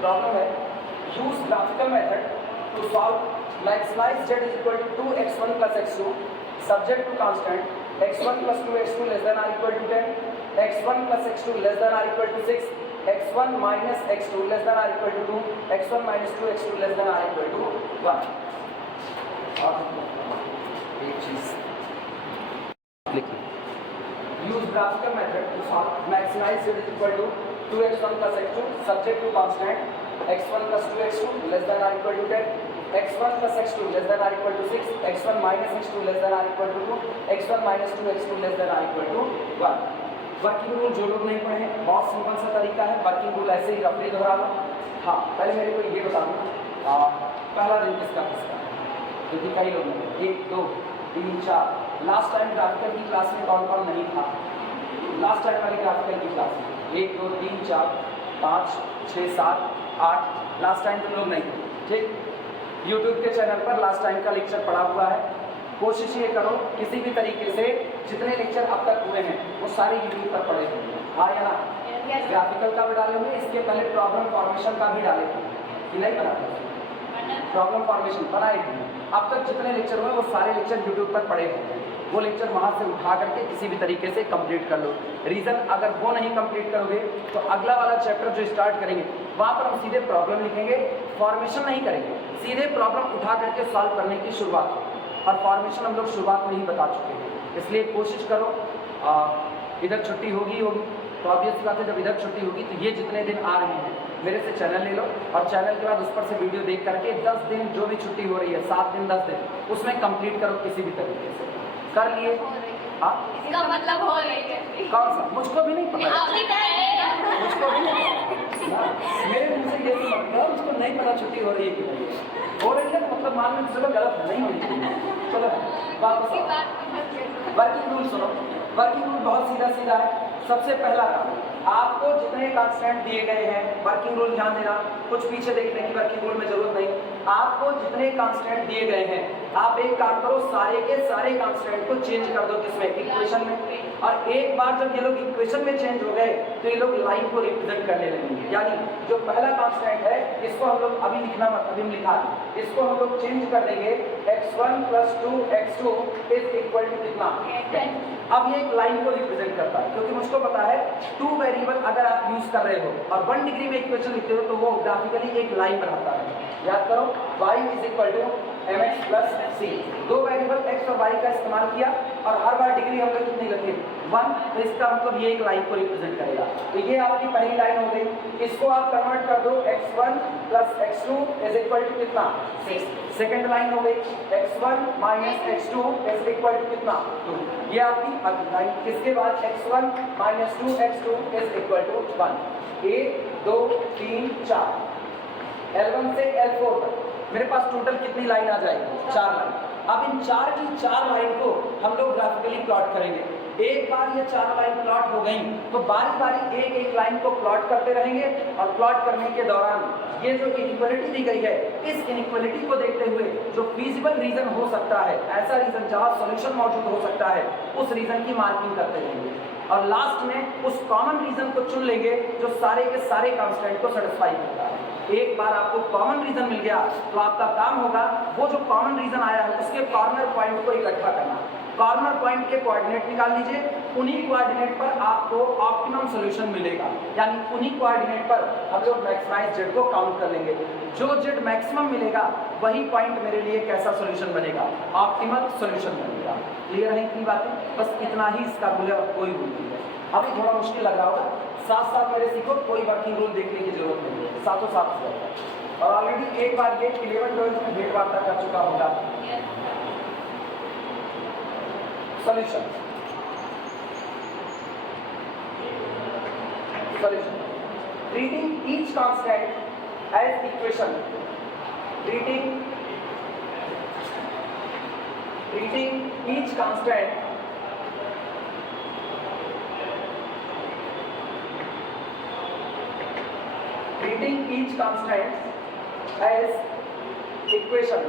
Problem है use graphical method to solve like slice z is equal to 2x1 plus x2 subject to constant x1 plus 2x2 less than or equal to 10 x1 plus x2 less than or equal to 6 x1 minus x2 less than or equal to 2 x1 minus 2x2 less than or equal to 1 और एक चीज लिखिए use graphical method to solve maximize z is equal to 2x1 plus x2 subject to constant x1 plus 2x2 less than or equal to 10 x1 plus x2 less than or equal to 6 x1 minus x2 less than or equal to 2 x1 minus 2x2 less than or equal to 1 working rule जो लोग नहीं पढ़े हैं बहुत simple सा तरीका है working rule ऐसे ही रफली दोहरा लो। हाँ पहले मेरे को ये बता दो पहला दिन किसका क्योंकि कई लोग 1 2 3 4 लास्ट टाइम ग्राफिकल की क्लास में कौन कौन नहीं था लास्ट टाइम वाली ग्राफिकल की क्लास में 1 2 3 4 5 6 7 8 लास्ट टाइम तुम लोग नहीं थे ठीक। यूट्यूब के चैनल पर लास्ट टाइम का लेक्चर पड़ा हुआ है। कोशिश ये करो किसी भी तरीके से जितने लेक्चर अब तक हुए हैं वो सारे यूट्यूब पर पड़े होंगे। हाँ या ना ग्राफिकल का भी डाले होंगे इसके पहले प्रॉब्लम फॉर्मेशन का भी डाले होंगे कि नहीं बनाते प्रॉब्लम फॉर्मेशन बनाए थे। अब तक जितने लेक्चर हुए वो सारे लेक्चर यूट्यूब पर पड़े होंगे वो लेक्चर वहाँ से उठा करके किसी भी तरीके से कंप्लीट कर लो। रीज़न अगर वो नहीं कंप्लीट करोगे तो अगला वाला चैप्टर जो स्टार्ट करेंगे वहाँ पर हम सीधे प्रॉब्लम लिखेंगे फॉर्मेशन नहीं करेंगे सीधे प्रॉब्लम उठा करके सॉल्व करने की शुरुआत और फॉर्मेशन हम लोग शुरुआत में ही बता चुके हैं। इसलिए कोशिश करो इधर छुट्टी होगी तो ऑब्वियस बात है जब इधर छुट्टी होगी तो ये जितने दिन आ रहे हैं मेरे से चैनल ले लो और चैनल के बाद उस पर से वीडियो देख करके 10 दिन जो भी छुट्टी हो रही है 7 दिन 10 दिन उसमें कंप्लीट करो किसी भी तरीके से कर लिए। हाँ इसका मतलब हो रही है कौन सा मुझको भी नहीं पता मुझको भी नहीं पता मेरे मुँह से ये मतलब मुझको नहीं पता छुट्टी हो रही है कि नहीं हो रही है मतलब मान लो चलो गलत नहीं होनी चाहिए। चलो वापस वर्किंग रूल सुनो वर्किंग रूल बहुत सीधा सीधा है। सबसे पहला काम आपको जितने कांस्टेंट दिए गए हैं वर्किंग रूल ध्यान देना कुछ पीछे देखने की वर्किंग रूल में जरूरत नहीं। आपको जितने कांस्टेंट दिए गए हैं आप एक काम करो सारे के सारे कांस्टेंट को चेंज कर दो किसमें इक्वेशन में और एक बार जब ये लोग इक्वेशन में चेंज हो गए तो ये लोग लाइन को रिप्रेजेंट करने लगेंगे। यानी जो पहला कांस्टेंट है इसको हम लोग अभी लिखना मत अभी लिखा इसको हम लोग चेंज कर देंगे x1 + 2x2 is equal to कितना 10। अब ये एक लाइन को रिप्रेजेंट करता है क्योंकि मुझको पता है 2 वेरिएबल अगर आप यूज कर रहे हो और 1 डिग्री में इक्वेशन लिखते हो तो वो ग्राफिकली एक लाइन बनाता है। याद करो y = mx + c 2 variable x और y का इस्तेमाल किया और हर बार डिग्री हम लोग कितनी रखे 1 तो इसका मतलब ये एक लाइन को रिप्रेजेंट करेगा। तो ये आपकी पहली लाइन हो गई। इसको आप कन्वर्ट कर दो x1 + x2 is equal to कितना 6। सेकंड लाइन हो गई x1 - x2 is equal to कितना 2। ये आपकी अगली लाइन। इसके बाद x1 - 2x2 is equal to 1। 1 2 3 4 L1 से L4 तक मेरे पास टोटल कितनी लाइन आ जाएगी 4 लाइन। अब इन 4 की 4 लाइन को हम लोग ग्राफिकली प्लॉट करेंगे। एक बार ये 4 लाइन प्लॉट हो गई तो बारी बारी एक एक लाइन को प्लॉट करते रहेंगे और प्लॉट करने के दौरान ये जो इनइक्वालिटी दी गई है इस इनइक्वालिटी को देखते हुए जो फिजिबल रीजन हो सकता है ऐसा रीजन जहाँ सॉल्यूशन मौजूद हो सकता है उस रीजन की मार्किंग करते रहेंगे और लास्ट में उस कॉमन रीजन को चुन लेंगे जो सारे के सारे कांस्टेंट को सेटिस्फाई करता है। एक बार आपको कॉमन रीजन मिल गया तो आपका काम होगा वो जो कॉमन रीजन आया है उसके कॉर्नर पॉइंट को इकट्ठा करना। कॉर्नर पॉइंट के कोऑर्डिनेट निकाल लीजिए उन्हीं कोऑर्डिनेट पर आपको ऑप्टिमम सॉल्यूशन मिलेगा। यानी उन्हीं कोऑर्डिनेट पर हम लोग मैक्सिमाइज जेड को काउंट कर लेंगे। जो जेड मैक्सिमम मिलेगा वही पॉइंट मेरे लिए कैसा सॉल्यूशन बनेगा ऑप्टिमल सॉल्यूशन बनेगा। क्लियर है इतनी बातें? बस इतना ही इसका रूल है और कोई रूल नहीं है। अभी थोड़ा मुश्किल लग रहा होगा साथ साथ मेरे सीखो कोई वर्किंग रूल देखने की जरूरत नहीं है साथों साथ और ऑलरेडी एक बार ये 11-12 में भेंट वार्ता कर चुका होगा। Solution. Treating each constant as equation. Treating each constant as equation.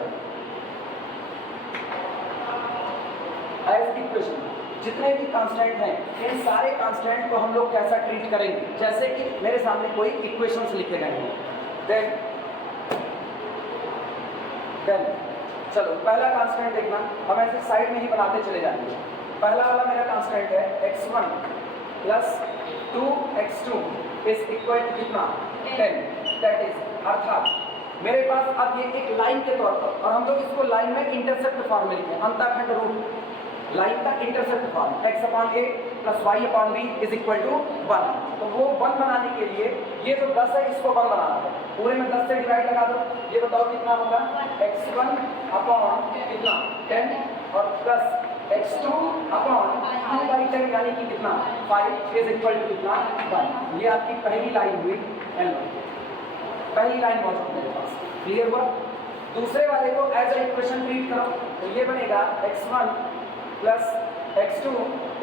जितने भी कांस्टेंट हैं इन सारे कांस्टेंट को हम लोग कैसा ट्रीट करेंगे जैसे कि मेरे सामने कोई इक्वेशंस लिखे गए हैं देन चलो पहला कांस्टेंट देखना, हम ऐसे साइड में ही बनाते चले जाएंगे। पहला वाला मेरा कांस्टेंट है x1 plus 2x2 is equal to कितना 10, दैट इज अर्थात मेरे पास अब ये एक लाइन के तौर पर, और हम लोग इसको लाइन में इंटरसेप्ट फॉर्म में लिखें, अंतःखंड रूप लाइन का intercept form x upon a plus y upon b is equal to 1। तो वो 1 बनाने के लिए ये जो 10 है इसको 1 बनाना है, पूरे में 10 से डिवाइड लगा दो, ये बताओ कितना होगा x1 अपॉन कितना 10 और प्लस x2 अपॉन 2/10 यानी कि कितना 5 इज इक्वल टू कितना 1। ये आपकी पहली लाइन हुई L1, पहली लाइन मौजूद है मेरे पास, क्लियर हुआ। दूसरे वाले को एज ए इक्वेशन ट्रीट करो, तो ये बनेगा x1 plus x2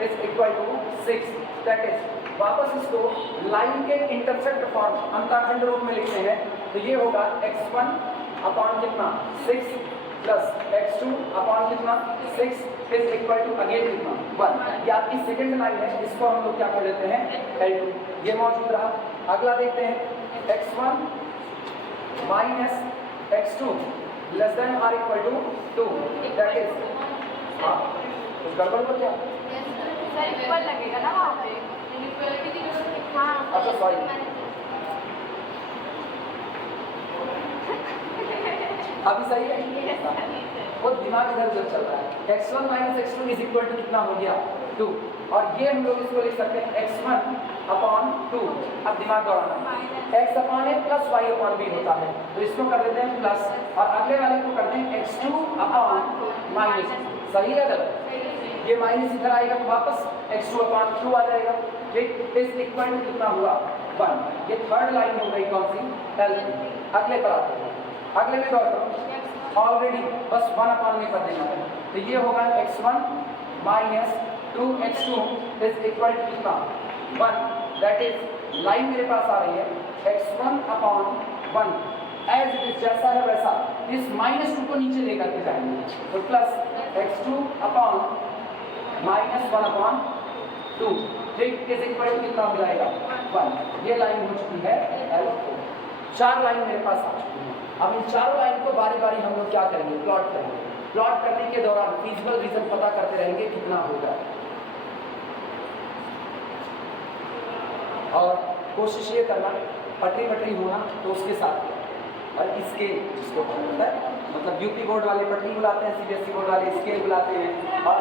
is equal to 6, that is वापस इसको लाइन के इंटरसेप्ट फॉर्म अंतःखंड रूप में लिखते हैं, तो ये होगा x1 अपॉन कितना 6 प्लस x2 अपॉन कितना 6 इज इक्वल टू अगेन कितना 1। ये आपकी सेकंड लाइन है, इसको हम लोग क्या कर लेते हैं L2, ये मौजूद रहा। अगला देखते हैं x1 minus x2 less than or equal to 2, that is कुछ गड़बड़ हो क्या? सर ऊपर लगेगा ना वहाँ पे। हाँ अच्छा सॉरी, अभी सही है, वो दिमाग इधर उधर चल रहा है। x1 minus x2 is equal to कितना हो गया 2, और ये हम लोग इसको लिख सकते हैं x1 अपॉन 2। अब दिमाग दौड़ाना, x upon a plus y upon b होता है, तो इसको कर देते हैं प्लस, और अगले वाले को करते हैं x2 अपॉन माइनस। सही है गलत? ये माइनस इधर आएगा तो वापस x2 अपॉन 2 आ जाएगा, ठीक। इज इक्वल टू कितना हुआ 1। ये थर्ड लाइन हो गई कौन सी L2। अगले पर आते हैं, अगले में दौड़ करो, ऑलरेडी बस 1 अपॉन में कर देना है, तो ये होगा x1 minus 2x2 is equal to कितना 1, दैट इज लाइन मेरे पास आ रही है x1 upon 1 as it is, जैसा है वैसा, इस -2 को नीचे लेकर के जाएंगे, तो plus x2 upon minus 1 upon 2, ठीक, इज इक्वल टू कितना हो जाएगा 1। ये लाइन हो चुकी है L4। 4 लाइन मेरे पास आ चुकी है। अब इन 4 लाइन को बारी बारी हम लोग क्या करेंगे प्लॉट करेंगे। प्लॉट करने के दौरान फिजिकल रीजन पता करते रहेंगे कितना होगा, और कोशिश ये करना पटरी वटरी होना तो उसके साथ, और स्केल जिसको होता है, मतलब यूपी बोर्ड वाले पटरी बुलाते हैं, सीबीएसई बोर्ड वाले स्केल बुलाते हैं, और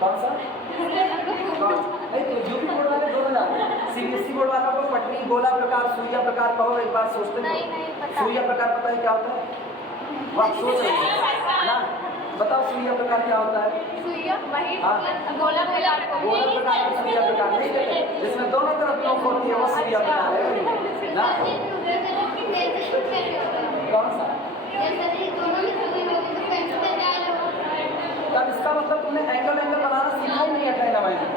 कौन सा नहीं तो यूपी बोर्ड वाले दोनों जाते हैं। सीबीएसई बोर्ड वाला को पटरी, गोला प्रकार, सुइया प्रकार कहो, एक बार सोचते हैं सुइया प्रकार पता है क्या होता है? वो आप सोच रहे हैं ना, बताओ सुइया प्रकार क्या होता है? सुइया वही हाँ। गोला प्रकार का। गोला प्रकार का सुइया प्रकार नहीं है, जिसमें दोनों तरफ नोक होती है, वो सुइया प्रकार है ना। कौन सा? तब इसका मतलब तुमने एंगल बनाना सीखा ही नहीं है ट्रायगोनोमेट्री।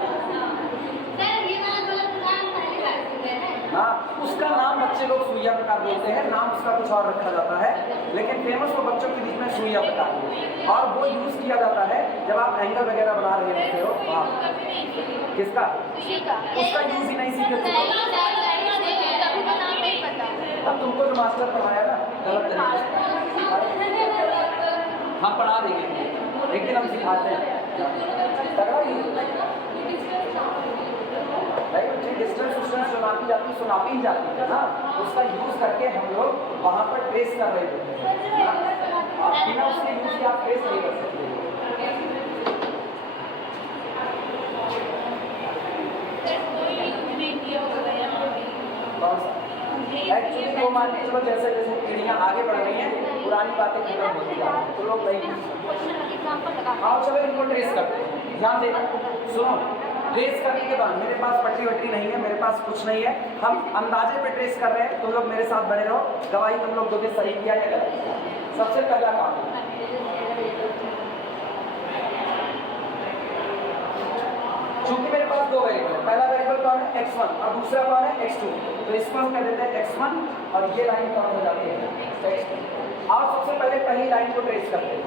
हाँ, उसका नाम बच्चे लोग सुइया प्रकार बोलते हैं, नाम उसका कुछ और रखा जाता है, लेकिन फेमस वो बच्चों के बीच में सुइया प्रकार है, और वो यूज किया जाता है जब आप एंगल वगैरह बना रहे होते हो। हाँ, किसका? उसका यूज ही नहीं सीखे। अब तुमको जो मास्टर पढ़ाया ना गलत तरीके से, हम पढ़ा देंगे, एक दिन हम सिखाते हैं तगड़ा यूज। डिस्टेंस जो नापी जाती सुनापी ही जाती है ना, उसका यूज करके हम लोग वहाँ पर ट्रेस कर रहे होते हैं, बिना उसके यूज के आप ट्रेस नहीं कर सकते। एक्चुअली वो मान के चलो जैसे जैसे पीढ़ियाँ आगे बढ़ रही हैं, पुरानी बातें खत्म होती जा रही हैं, तो लोग नहीं। आओ चलो इनको ट्रेस करते हैं, ध्यान देना, सुनो। ट्रेस करने के बाद मेरे पास पटरी वटरी नहीं है, मेरे पास कुछ नहीं है, हम अंदाजे पे ट्रेस कर रहे हैं, तुम लोग मेरे साथ बने रहो, गवाही तुम लोग दोगे सही किया या गलत। सबसे पहला काम, चूंकि मेरे पास 2 वेरिएबल है, पहला वेरिएबल कौन है x1 और दूसरा कौन है x2, तो इसको हम कह देते हैं x1 और ये लाइन कौन हो जाती है x2। आप सबसे पहले पहली लाइन को ट्रेस करते हैं।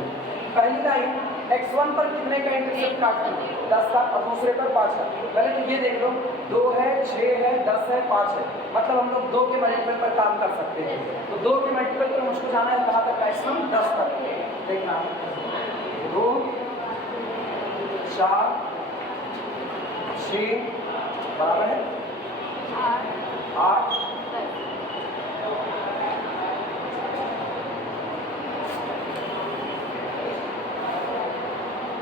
पहली लाइन x1 पर कितने का इंटरसेप्ट काटना है 10 का, और दूसरे पर 5 का। पहले तो ये देख लो, 2 है, 6 है, 10 है 5 है, मतलब हम लोग 2 के मल्टीपल पर काम कर सकते हैं। तो 2 के मल्टीपल पर मुझको जाना है कहाँ तक, मैक्सिमम 10 तक। देखना 2 4 6 बराबर है 8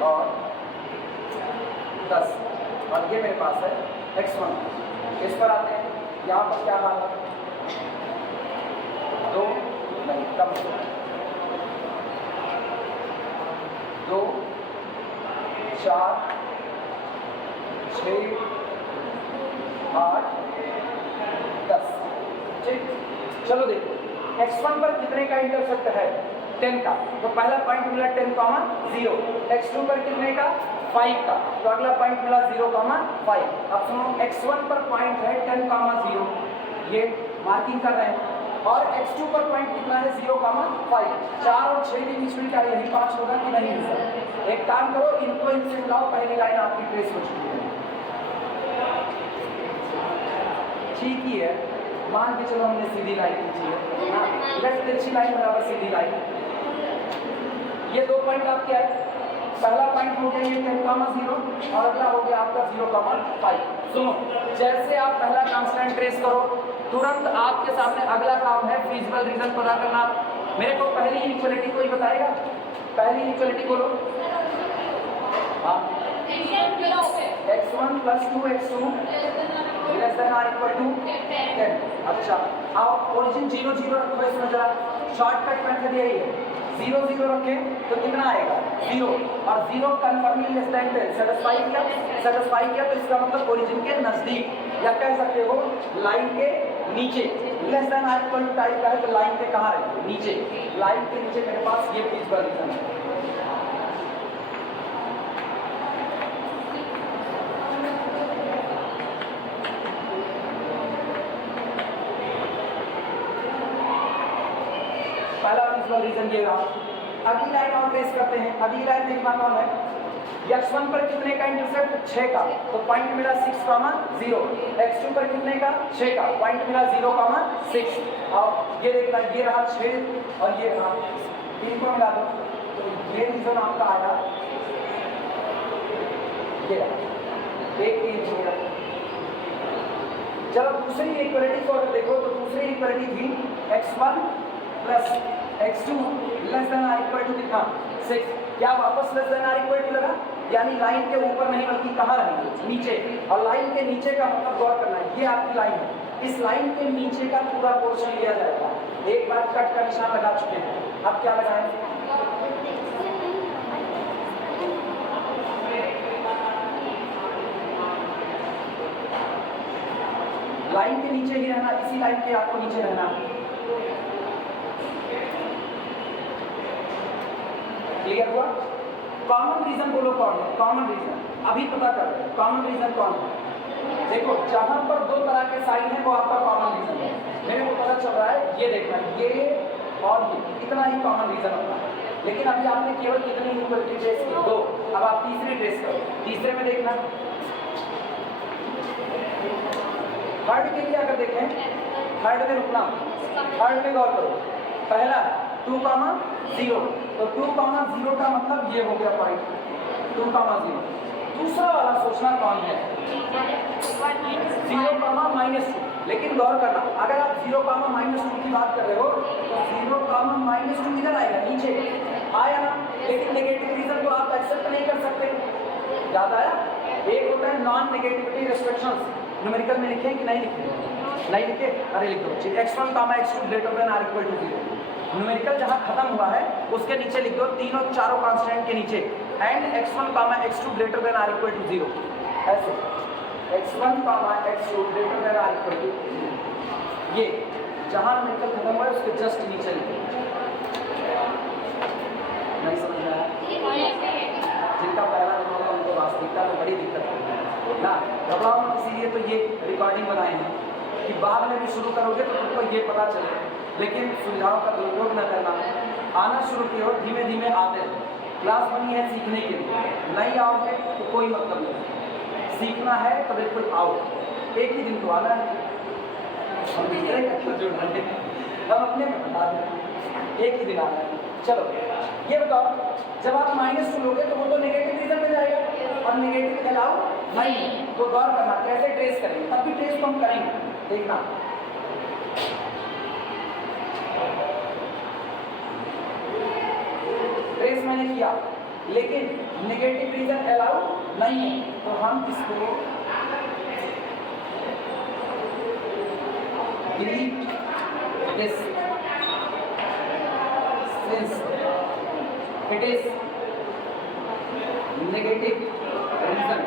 और 10, और ये मेरे पास है x1। इस पर आते हैं, यहाँ पर क्या हाल है, 2 नहीं कम से 2 4 6 8 10। ठीक, चलो देखो x1 पर कितने का इंटरसेप्ट है, 10 का। तो पहला पॉइंट मिला 10, 0। x2 पर कितने का, 5 का। तो अगला पॉइंट मिला 0, 5। अब सुनो, x1 पर पॉइंट है 10, 0, ये मार्किंग कर रहे हैं। और x2 पर पॉइंट कितना है, 0, 5। 4 और 6 के बीच में क्या यही 5 होगा कि नहीं होगा? एक काम करो, इनको इनसे मिलाओ, पहली लाइन आपकी ट्रेस हो चुकी है। ठीक ही है, मान के चलो हमने सीधी लाइन खींची है, हाँ, लेफ्ट तिरछी लाइन बराबर सीधी लाइन। ये 2 पॉइंट आपके आए, पहला पॉइंट हो गया ये 10, 0 और अगला हो गया आपका 0, 5। सुनो, जैसे आप पहला कांस्टेंट ट्रेस करो, तुरंत आपके सामने अगला काम है फिजिबल रीजन पता करना। मेरे को पहली इनइक्वालिटी कोई बताएगा, पहली इनइक्वालिटी बोलो। हाँ, x1 + 2x2 <= 10। अच्छा, आप ओरिजिन 0, 0 रखो इसमें जरा, शॉर्टकट मेथड यही है। 0, 0 रखें तो कितना आएगा, 0, और 0 कन्फर्मली लेस देन 10। सेटिस्फाई किया तो इसका मतलब ओरिजिन के नजदीक, या कह सकते हो लाइन के नीचे। लेस देन = टाइप का है तो लाइन के कहाँ रहेंगे, नीचे। लाइन के नीचे मेरे पास ये फिजिबल रीजन है। पहला फिजिबल रीजन ये रहा। अगली लाइन और ट्रेस करते हैं। अगली लाइन देखना कौन है, x1 पर कितने का इंटरसेप्ट, 6 का। तो पॉइंट मिला 6, 0। x2 पर कितने का, 6 का। पॉइंट मिला 0, 6। और ये देखना, ये रहा 6 और ये रहा, इनको मिला दो तो ये रीजन आपका आया, ये एक इंच मिला। चलो दूसरी इक्वालिटी को अगर देखो तो दूसरी इक्वालिटी थी x1 + x2 <= कितना, 6। क्या वापस <= लगा, यानी लाइन के ऊपर नहीं बल्कि कहाँ रहेंगे, नीचे। और लाइन के नीचे का मतलब गौर करना है, ये आपकी लाइन है, इस लाइन के नीचे का पूरा पोर्शन लिया जाएगा। एक बार कट का निशान लगा चुके हैं, अब क्या लगाएं, लाइन के नीचे ही रहना, इसी लाइन के आपको नीचे रहना। क्लियर हुआ? कॉमन रीजन बोलो कौन है, कॉमन रीजन अभी पता कर रहे हैं, कॉमन रीजन कौन है। देखो जहां पर 2 तरह के साइन है वो आपका कॉमन रीजन है। मेरे को पता चल रहा है, ये देखना, ये और ये, इतना ही कॉमन रीजन होता है। लेकिन अभी आपने केवल कितनी इक्वालिटी ट्रेस की, 2। अब आप तीसरी ट्रेस करो, तीसरे में देखना। थर्ड के लिए अगर देखें, थर्ड में रुकना, थर्ड में गौर करो। पहला 2, 0, तो 2, 0 का मतलब ये हो गया पॉइंट 2, 0। दूसरा वाला सोचना कौन है, 0, -2। लेकिन गौर करना, अगर आप 0, -2 की बात कर रहे हो तो 0, -2 इधर आएगा, नीचे आया ना। लेकिन नेगेटिव रीजन तो आप एक्सेप्ट नहीं कर सकते, याद आया। एक होता है नॉन नेगेटिविटी रिस्ट्रिक्शंस, न्यूमेरिकल में लिखे कि नहीं लिखे, नहीं लिखे, अरे लिख दो। x1, x2 > 0। न्यूमेरिकल जहां खत्म हुआ है उसके नीचे लिख दो, तीनों चारों कांस्टेंट के नीचे, एंड x1, x2 > 0। ऐसे x1, x2 > 0। ये जहां न्यूमेरिकल खत्म हुआ है उसके जस्ट नीचे लिखो। नहीं समझ में आया? जिनका पहला नंबर होगा उनको वास्तविकता में बड़ी दिक्कत होती है ना, घबराओ मत। इसीलिए तो ये रिकॉर्डिंग बनाए हैं कि बाद में भी शुरू करोगे तो तुमको ये पता चले। लेकिन सुविधाओं का दुरुपयोग न करना, आना शुरू किए हो, धीमे धीमे आते हैं। क्लास बनी है सीखने के लिए, नहीं आओगे तो कोई मतलब नहीं, सीखना है तो बिल्कुल आओ। एक ही दिन तो आना है, हम दूसरे का क्यों जोड़ रहे हैं, हम अपने में बता दें एक ही दिन आना है। चलो ये बताओ, जब आप -2 लोगे तो वो तो नेगेटिव रीजन में जाएगा और नेगेटिव अलाउ नहीं, तो गौर करना कैसे ट्रेस करेंगे, तब भी ट्रेस तो हम करेंगे, देखना। ट्रेस मैंने किया लेकिन नेगेटिव रीजन अलाउ नहीं है, तो हम इसको delete this since it is negative reason,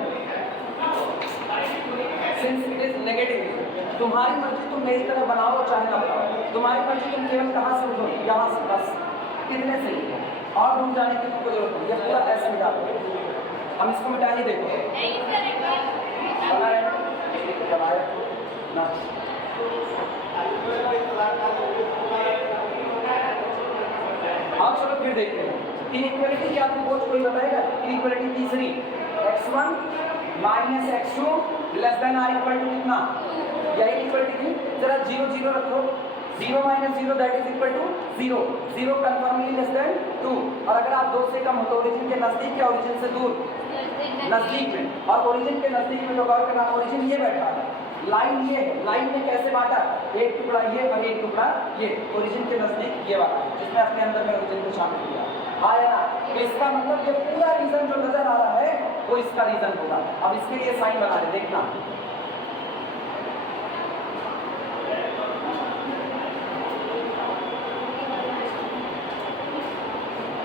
since it is negative reason. तुम्हारी मर्जी, तुम मेरी तरह बनाओ चाहे ना बनाओ, तुम्हारी मर्जी, तुम केवल कहाँ से उठो, यहाँ से, बस कितने से ही और दूर जाने की तुमको जरूरत नहीं, ये पूरा ऐसे मिटा दो। हम इसको मिटा ही देखो बनाए ना। अब चलो फिर देखते हैं इनइक्वालिटी क्या तुमको कोई बताएगा। इनइक्वालिटी तीसरी, x1 - x2 less than or equal to कितना, यही इक्वालिटी थी। जरा 0 0 रखो, 0 - 0 that is equal to 0, 0 confirmly less than 2। और अगर आप 2 से कम हो तो ओरिजिन के नजदीक या ओरिजिन से दूर, नजदीक में, और ओरिजिन के नजदीक में तो गौर करना, ओरिजिन ये बैठा है, लाइन ये है, लाइन में कैसे बांटा, एक टुकड़ा ये और एक टुकड़ा ये, ओरिजिन के नजदीक ये वाला जिसमें अपने अंदर में ओरिजिन को शामिल किया, हाँ या ना। तो इसका मतलब ये पूरा रीजन जो नजर आ रहा है वो इसका रीजन होगा। अब इसके लिए साइन बना रहे, देखना।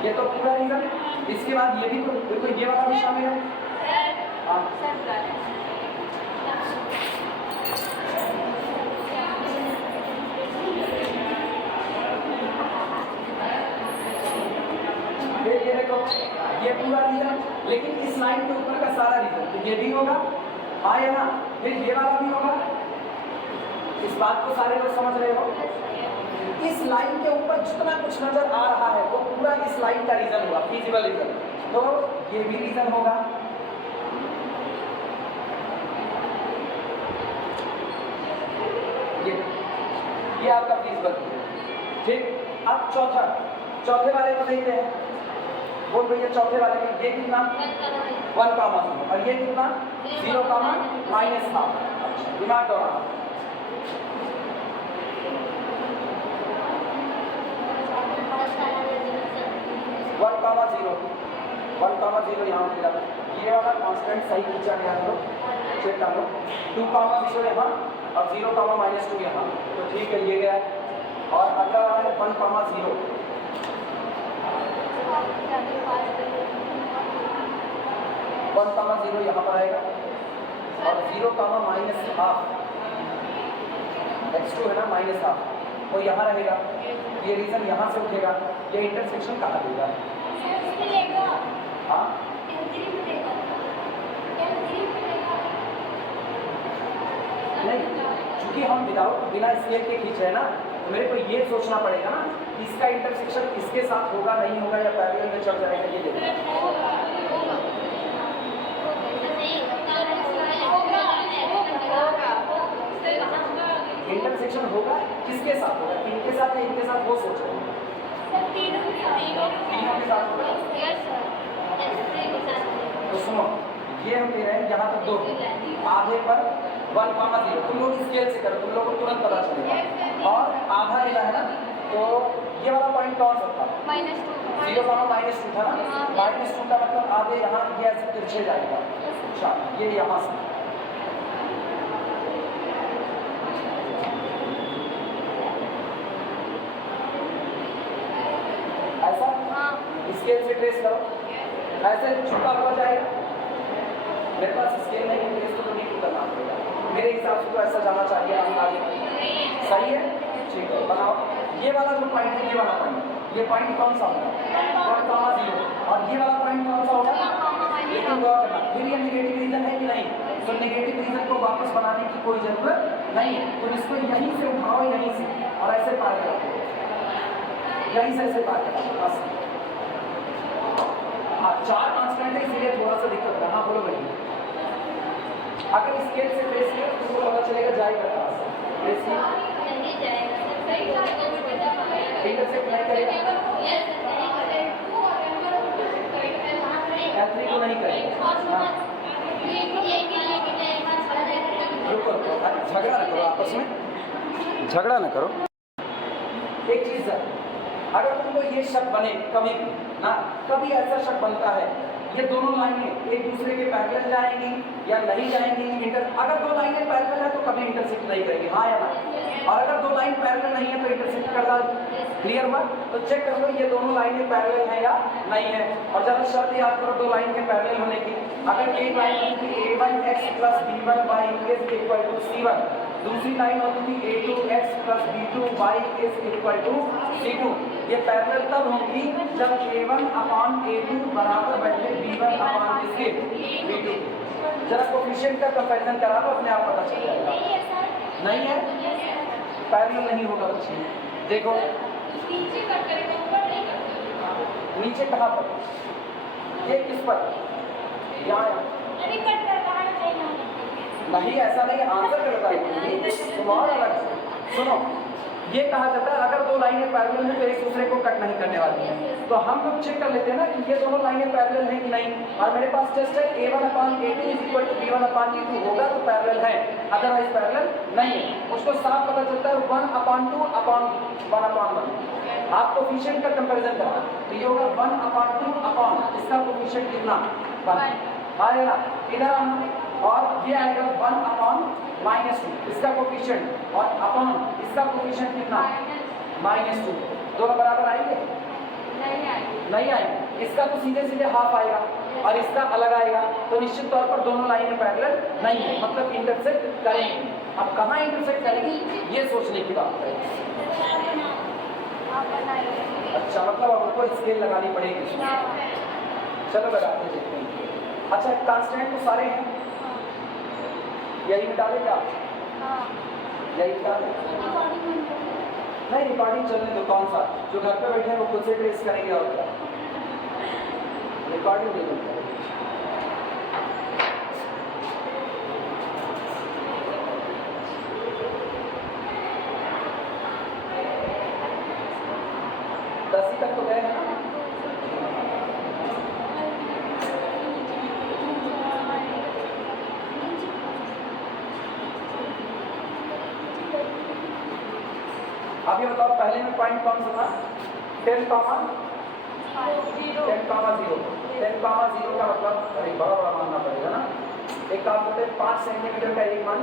ये तो पूरा रीजन, इसके बाद ये भी तो देखो, ये वाला भी शामिल है, हाँ ये देखो, ये पूरा रीजन, लेकिन इस लाइन के ऊपर का सारा रीजन, तो ये भी होगा, हाँ या ना। फिर ये वाला भी होगा, इस बात को सारे लोग समझ रहे हो। इस लाइन के ऊपर जितना कुछ नजर आ रहा है वो पूरा इस लाइन का रीजन होगा, फिजिबल रीजन, तो ये भी रीजन होगा। ये आपका फिजिबल, ठीक। अब चौथे वाले को देखते हैं, बोल भैया चौथे वाले में ये कितना 1,0 और ये कितना 0,-1/2। दिमाग दौड़ाना, वन 0 यहाँ मिला, ये वाला कांस्टेंट सही खींचा गया हम लोग, चेक कर लो, 2,0 यहाँ और 0,-2 यहाँ, तो ठीक है ये गया। और अगला वाला है 1,0, 1,0 यहाँ पर आएगा और 0,-12 x2 है ना, -12 वो यहाँ रहेगा, ये रीजन यहाँ से उठेगा, ये इंटरसेक्शन कहाँ देगा, हाँ नहीं, क्योंकि हम बिना स्केल के खींच रहे हैं ना, तो मेरे को ये सोचना पड़ेगा ना इसका इंटरसेक्शन इसके साथ होगा नहीं होगा या पैरेलल में चल जाएगा, ये देखना। इंटरसेक्शन होगा किसके साथ होगा, इनके साथ या इनके साथ, वो सोच रहे हैं, तीनों के साथ होगा। तो सुनो, ये हम ले रहे हैं यहाँ तक 2, आधे पर 1,0, तुम लोग स्केल से करो, तुम लोग को तुरंत पता चलेगा। और आधा लेना है ना, तो ये वाला पॉइंट कौन सा था, -2 था ना, -2 का मतलब आधे यहाँ ये ऐसे तिरछे जाएगा। अच्छा ये यहाँ से ऐसा स्केल से ट्रेस करो, ऐसे झुका हुआ जाएगा। मेरे पास स्केल नहीं, ट्रेस तो नहीं करना पड़ेगा, मेरे हिसाब से तो ऐसा जाना चाहिए आगे। सही है, ठीक है, बनाओ। ये वाला जो पॉइंट है, ये वाला पॉइंट, ये पॉइंट कौन सा होगा 1,0 और ये वाला पॉइंट कौन सा होगा, लेकिन गौर करना फिर ये नेगेटिव रीजन है कि नहीं, तो नेगेटिव रीजन को वापस बनाने की कोई जरूरत नहीं है, तो इसको यहीं से उठाओ, यहीं से और ऐसे पार करो, यहीं से ऐसे पार करो बस। हाँ 4 कांस्टेंट है इसलिए थोड़ा सा दिक्कत है। हाँ बोलो भैया, अगर स्केल से ट्रेस किया तो तुमको पता चलेगा जाएगा कहाँ से। ट्रेस किया इंटरसेक्ट नहीं करेगा, L3 को नहीं करेगा। हाँ रुको रुको, झगड़ा ना करो आपस में, झगड़ा ना करो। एक चीज है, अगर तुमको ये शक बने कभी भी ना, कभी ऐसा शक बनता है ये दोनों लाइनें एक दूसरे के पैरेलल जाएंगी या नहीं जाएंगी, अगर दो लाइनें पैरेलल है तो कभी इंटरसेक्ट नहीं करेंगी, हाँ या ना, और अगर दो लाइन पैरेलल नहीं है तो इंटरसेक्ट कर डाल। क्लियर हुआ? तो चेक कर लो ये दोनों लाइनें पैरेलल है या नहीं है। और ज़्यादा शर्त याद करो दो लाइन के पैरेलल होने की। अगर एक लाइन होती थी a1x plus b1y is equal to c1, दूसरी लाइन होती थी a2x plus b2y is equal to c2, ये पैरेलल तब होगी जब a1 अपॉन a2 बराबर बैठे b1 अपॉन इसके b2। जरा कोफिशिएंट का कंपैरिजन करा लो, अपने आप पता चल जाएगा। नहीं है, पैरेलल नहीं होगा कुछ नहीं। देखो नीचे कहाँ पर, ये किस पर, यहाँ नहीं, ऐसा नहीं, आंसर कर बताइए तुम्हारा अलग। सुनो, ये कहा जाता है अगर दो लाइनें पैरेलल हैं तो एक दूसरे को कट नहीं करने वाली है, तो हम लोग चेक कर लेते हैं ना कि ये दोनों लाइनें पैरेलल हैं कि नहीं, और मेरे पास जस्ट है a1 upon a2 is equal to b1 upon b2 होगा तो पैरेलल है, अदरवाइज पैरेलल नहीं है। उसको साफ पता चलता है 1 अपॉन 2 अपॉन 1 अपॉन 1। आप कोफिशिएंट का कंपैरिजन करो तो ये होगा 1 अपॉन 2 अपॉन इसका कोफिशिएंट कितना 1 आएगा, इधर आना, और ये आएगा 1 अपॉन -2 इसका कोफिशिएंट, और अपॉन इसका कोफिशिएंट कितना -2, दोनों बराबर आएंगे? नहीं आएंगे। इसका तो सीधे सीधे हाफ आएगा और इसका अलग आएगा, तो निश्चित तौर पर दोनों लाइनें पैरेलल नहीं है, मतलब इंटरसेक्ट करेंगे। अब कहाँ इंटरसेक्ट करेंगी ये सोचने की बात है। अच्छा, मतलब अब हमको स्केल लगानी पड़ेगी। चलो लगाते देखते हैं। अच्छा, कांस्टेंट तो सारे हैं, यही निकाले क्या? यही निकाले? नहीं, रिकॉर्डिंग चलने दो, कौन सा जो घर पे बैठे हैं वो खुद से ट्रेस करेंगे और क्या, रिकॉर्डिंग दे दो। दसवीं तक तो गए हैं ना? अब ये बताओ पहले में पॉइंट कौन सा था? 10, 0 का मतलब अरे बड़ा बड़ा मानना पड़ेगा ना। एक काम करते हैं 5 सेंटीमीटर का एक मान,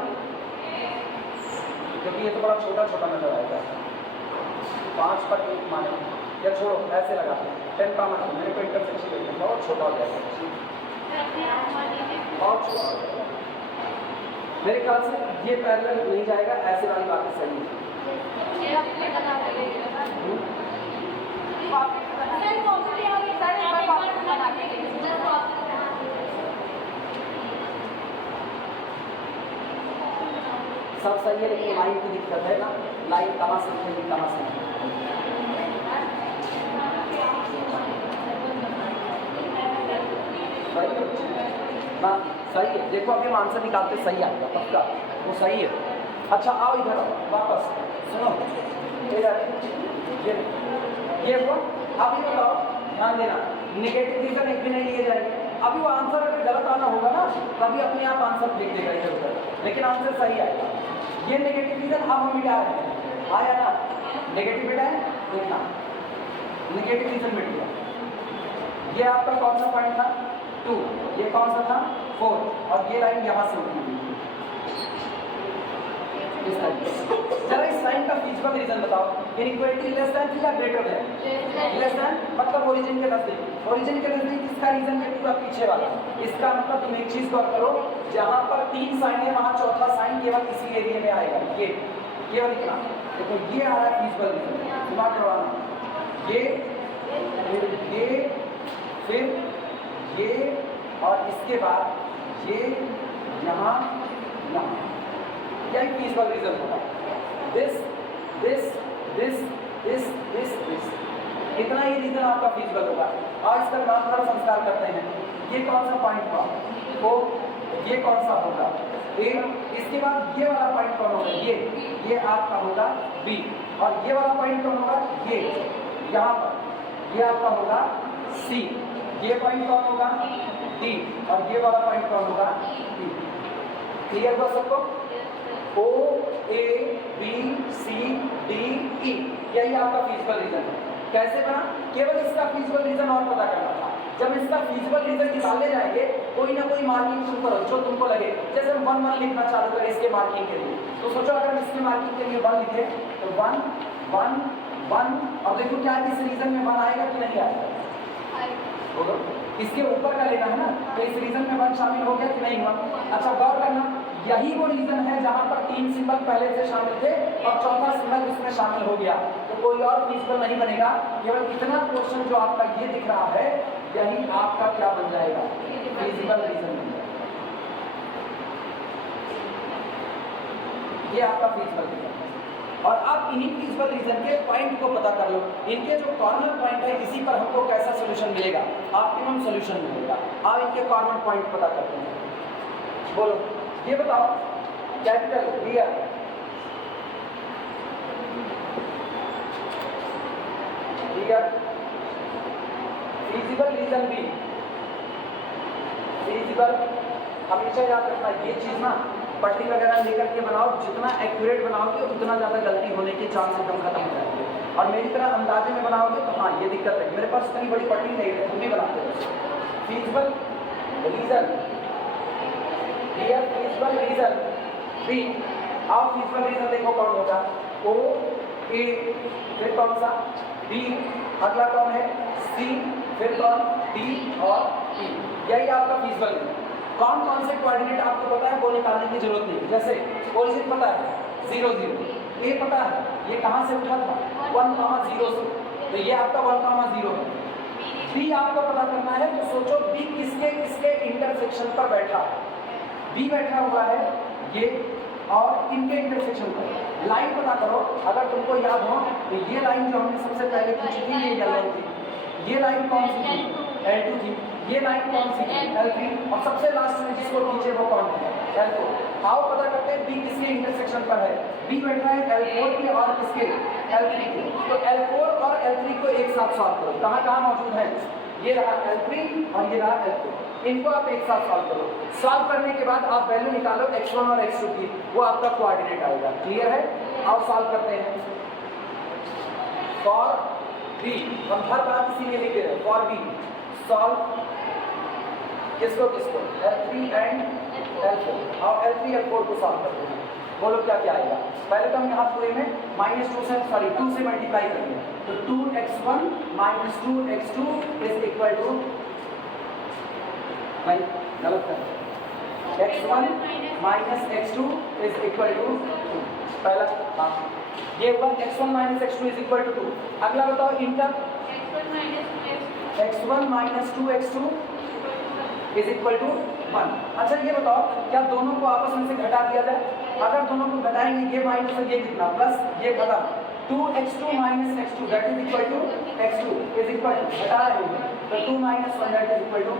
क्योंकि ये तो बड़ा छोटा छोटा नजर आएगा, 5 पर एक मान, या छोड़ो ऐसे लगा 10 मेरे को इंटरसेक्शन देखना बहुत छोटा हो जाएगा, बहुत छोटा हो जाएगा। मेरे ख्याल से ये पैरेलल नहीं जाएगा, ऐसे वाली बातें सही है। सब सही है, लेकिन लाइन की दिक्कत है ना, लाइन कहाँ से लिखेंगे कहाँ से ना, सही है। देखो अभी हम आंसर निकालते सही आएगा पक्का, वो सही है। अच्छा आओ इधर वापस, सुनो ये हुआ। अब ये बताओ, ध्यान देना, नेगेटिव रीजन एक भी नहीं लिए जाएंगे। अभी वो आंसर अगर गलत आना होगा ना तभी अपने आप आंसर फेंक देगा इधर उधर, लेकिन आंसर सही आएगा। ये नेगेटिव रीजन अब हम मिटा रहे हैं, आया ना, नेगेटिव मिटा है, देखना नेगेटिव रीजन मिट गया। ये आपका कौन सा पॉइंट था 2, ये कौन सा था 4, और ये लाइन यहाँ से उठी हुई। जरा इस लाइन का फिजिकल रीजन बताओ, इनइक्वालिटी लेस देन या ग्रेटर देन? लेस देन मतलब ओरिजिन के नजदीक, ओरिजिन के नजदीक इसका रीजन पूरा पीछे वाला। इसका मतलब तुम एक चीज गौर करो, जहां पर 3 साइन है वहां चौथा साइन केवल इसी एरिया में आएगा, ये केवल इतना। देखो ये आ रहा है फिजिकल रीजन, दिमाग करवाना, फिर ये और इसके बाद ये यहाँ यहाँ, यही फिजिकल रीजन होगा। This this this this this this, इतना ही रीजन आपका फिजिकल होगा। और इसका नाम थोड़ा संस्कार करते हैं। ये कौन सा पॉइंट हुआ? 4 ये कौन सा होगा ए, इसके बाद ये वाला पॉइंट कौन होगा ये आपका होगा बी, और ये वाला पॉइंट कौन होगा ये यहाँ पर ये आपका होगा सी, ये पॉइंट कौन होगा डी, और ये वाला पॉइंट कौन होगा बी। क्लियर हुआ सबको? ओ A B C D E, यही आपका फीजिबल रीजन है। कैसे बना? केवल इसका फीजिबल रीजन और पता करना था। जब इसका फीजिबल रीजन निकालने जाएंगे कोई ना कोई मार्किंग तुम करो जो तुमको लगे। जैसे हम 1 1 लिखना चालू करें इसके मार्किंग के लिए, तो सोचो अगर हम इसकी मार्किंग के लिए 1 लिखे तो 1 1 1, और देखो क्या इस रीजन में 1 आएगा कि नहीं आएगा? बोलो, इसके ऊपर का लेना है ना, तो इस रीजन में 1 शामिल हो गया कि नहीं हुआ? अच्छा गौर करना, यही वो रीजन है जहां पर 3 सिंबल पहले से शामिल थे और चौथा सिंबल इसमें शामिल हो गया, तो कोई और फीजिबल नहीं बनेगा। केवल इतना पोर्शन जो आपका ये दिख रहा है यही आपका क्या बन जाएगा? फीजिबल रीजन बन जाएगा। ये आपका फीजिबल रीजन है। और आप इन्हीं फीजिबल रीजन के पॉइंट को पता कर लो। इनके जो कॉर्नर पॉइंट है इसी पर हमको कैसा सोल्यूशन मिलेगा? ऑप्टिमम सोल्यूशन मिलेगा। आप इनके कॉर्नर पॉइंट पता करते हैं। बोलो, ये बताओ capital clear clear feasible region B, feasible हमेशा याद रखना ये चीज ना, पट्टी वगैरह लेकर के बनाओ, जितना एक्यूरेट बनाओगे उतना ज़्यादा गलती होने के चांस एकदम खत्म हो जाएंगे। और मेरी तरह अंदाजे में बनाओगे तो हाँ ये दिक्कत है, मेरे पास इतनी बड़ी पट्टी नहीं है, तुम भी बनाते हो। Feasible region clear, feasible region B. आओ फीजिबल रीजन देखो कौन होगा? ओ ए, फिर कौन सा बी, अगला कौन है सी, फिर कौन डी और ई। यही आपका फीजिबल रीजन। कौन कौन से कोऑर्डिनेट आपको पता है वो निकालने की जरूरत नहीं। जैसे ओरिजिन पता है 0 0, ए पता है ये कहाँ से उठा था 1 0 से, तो ये आपका 1 0 है। बी आपको पता करना है, तो सोचो बी किसके किसके इंटरसेक्शन पर बैठा है? बी बैठा हुआ है ये और इनके इंटरसेक्शन पर। लाइन पता करो, अगर तुमको याद हो तो ये लाइन जो हमने सबसे पहले पूछी थी ये येलो थी, ये लाइन कौन सी थी? L2 थी। ये लाइन कौन सी थी? L3। और सबसे लास्ट में जिसको खींचे वो कौन है? L4। आओ पता करते हैं बी किसके इंटरसेक्शन पर है। बी बैठा है L4 के और किसके? L3 के। तो L4 और L3 को एक साथ सॉल्व करो। कहाँ कहाँ मौजूद है? ये रहा L3 और ये रहा L4, इनको आप एक साथ सॉल्व करो। सॉल्व करने के बाद आप वैल्यू निकालो x1 और x2 की, वो आपका कोऑर्डिनेट आएगा। क्लियर है? आओ सॉल्व करते हैं। फॉर बी, हम हर बात इसी में लिखे हैं, फॉर बी सॉल्व किसको किसको? L3 and L4। और L3 L4 को सॉल्व करते हैं। बोलो क्या क्या आएगा? पहले तो हम यहाँ पूरे में -2 से मल्टीप्लाई करेंगे, तो 2x1 - 2x2 is equal to, नहीं गलत है, x1 - x2 is equal to 2। पहला हाँ ये हुआ x1 - x2 is equal to 2। अगला बताओ inter x1 - 2x2 is equal to 1। अच्छा ये बताओ क्या दोनों को आपस में से घटा दिया जाए? अगर दोनों को घटाएंगे ये माइनस और ये कितना प्लस, ये खत्म। 2x2 - x2 that is equal to x2 is equal to, घटा रहे हैं तो 2 - 1 that is equal to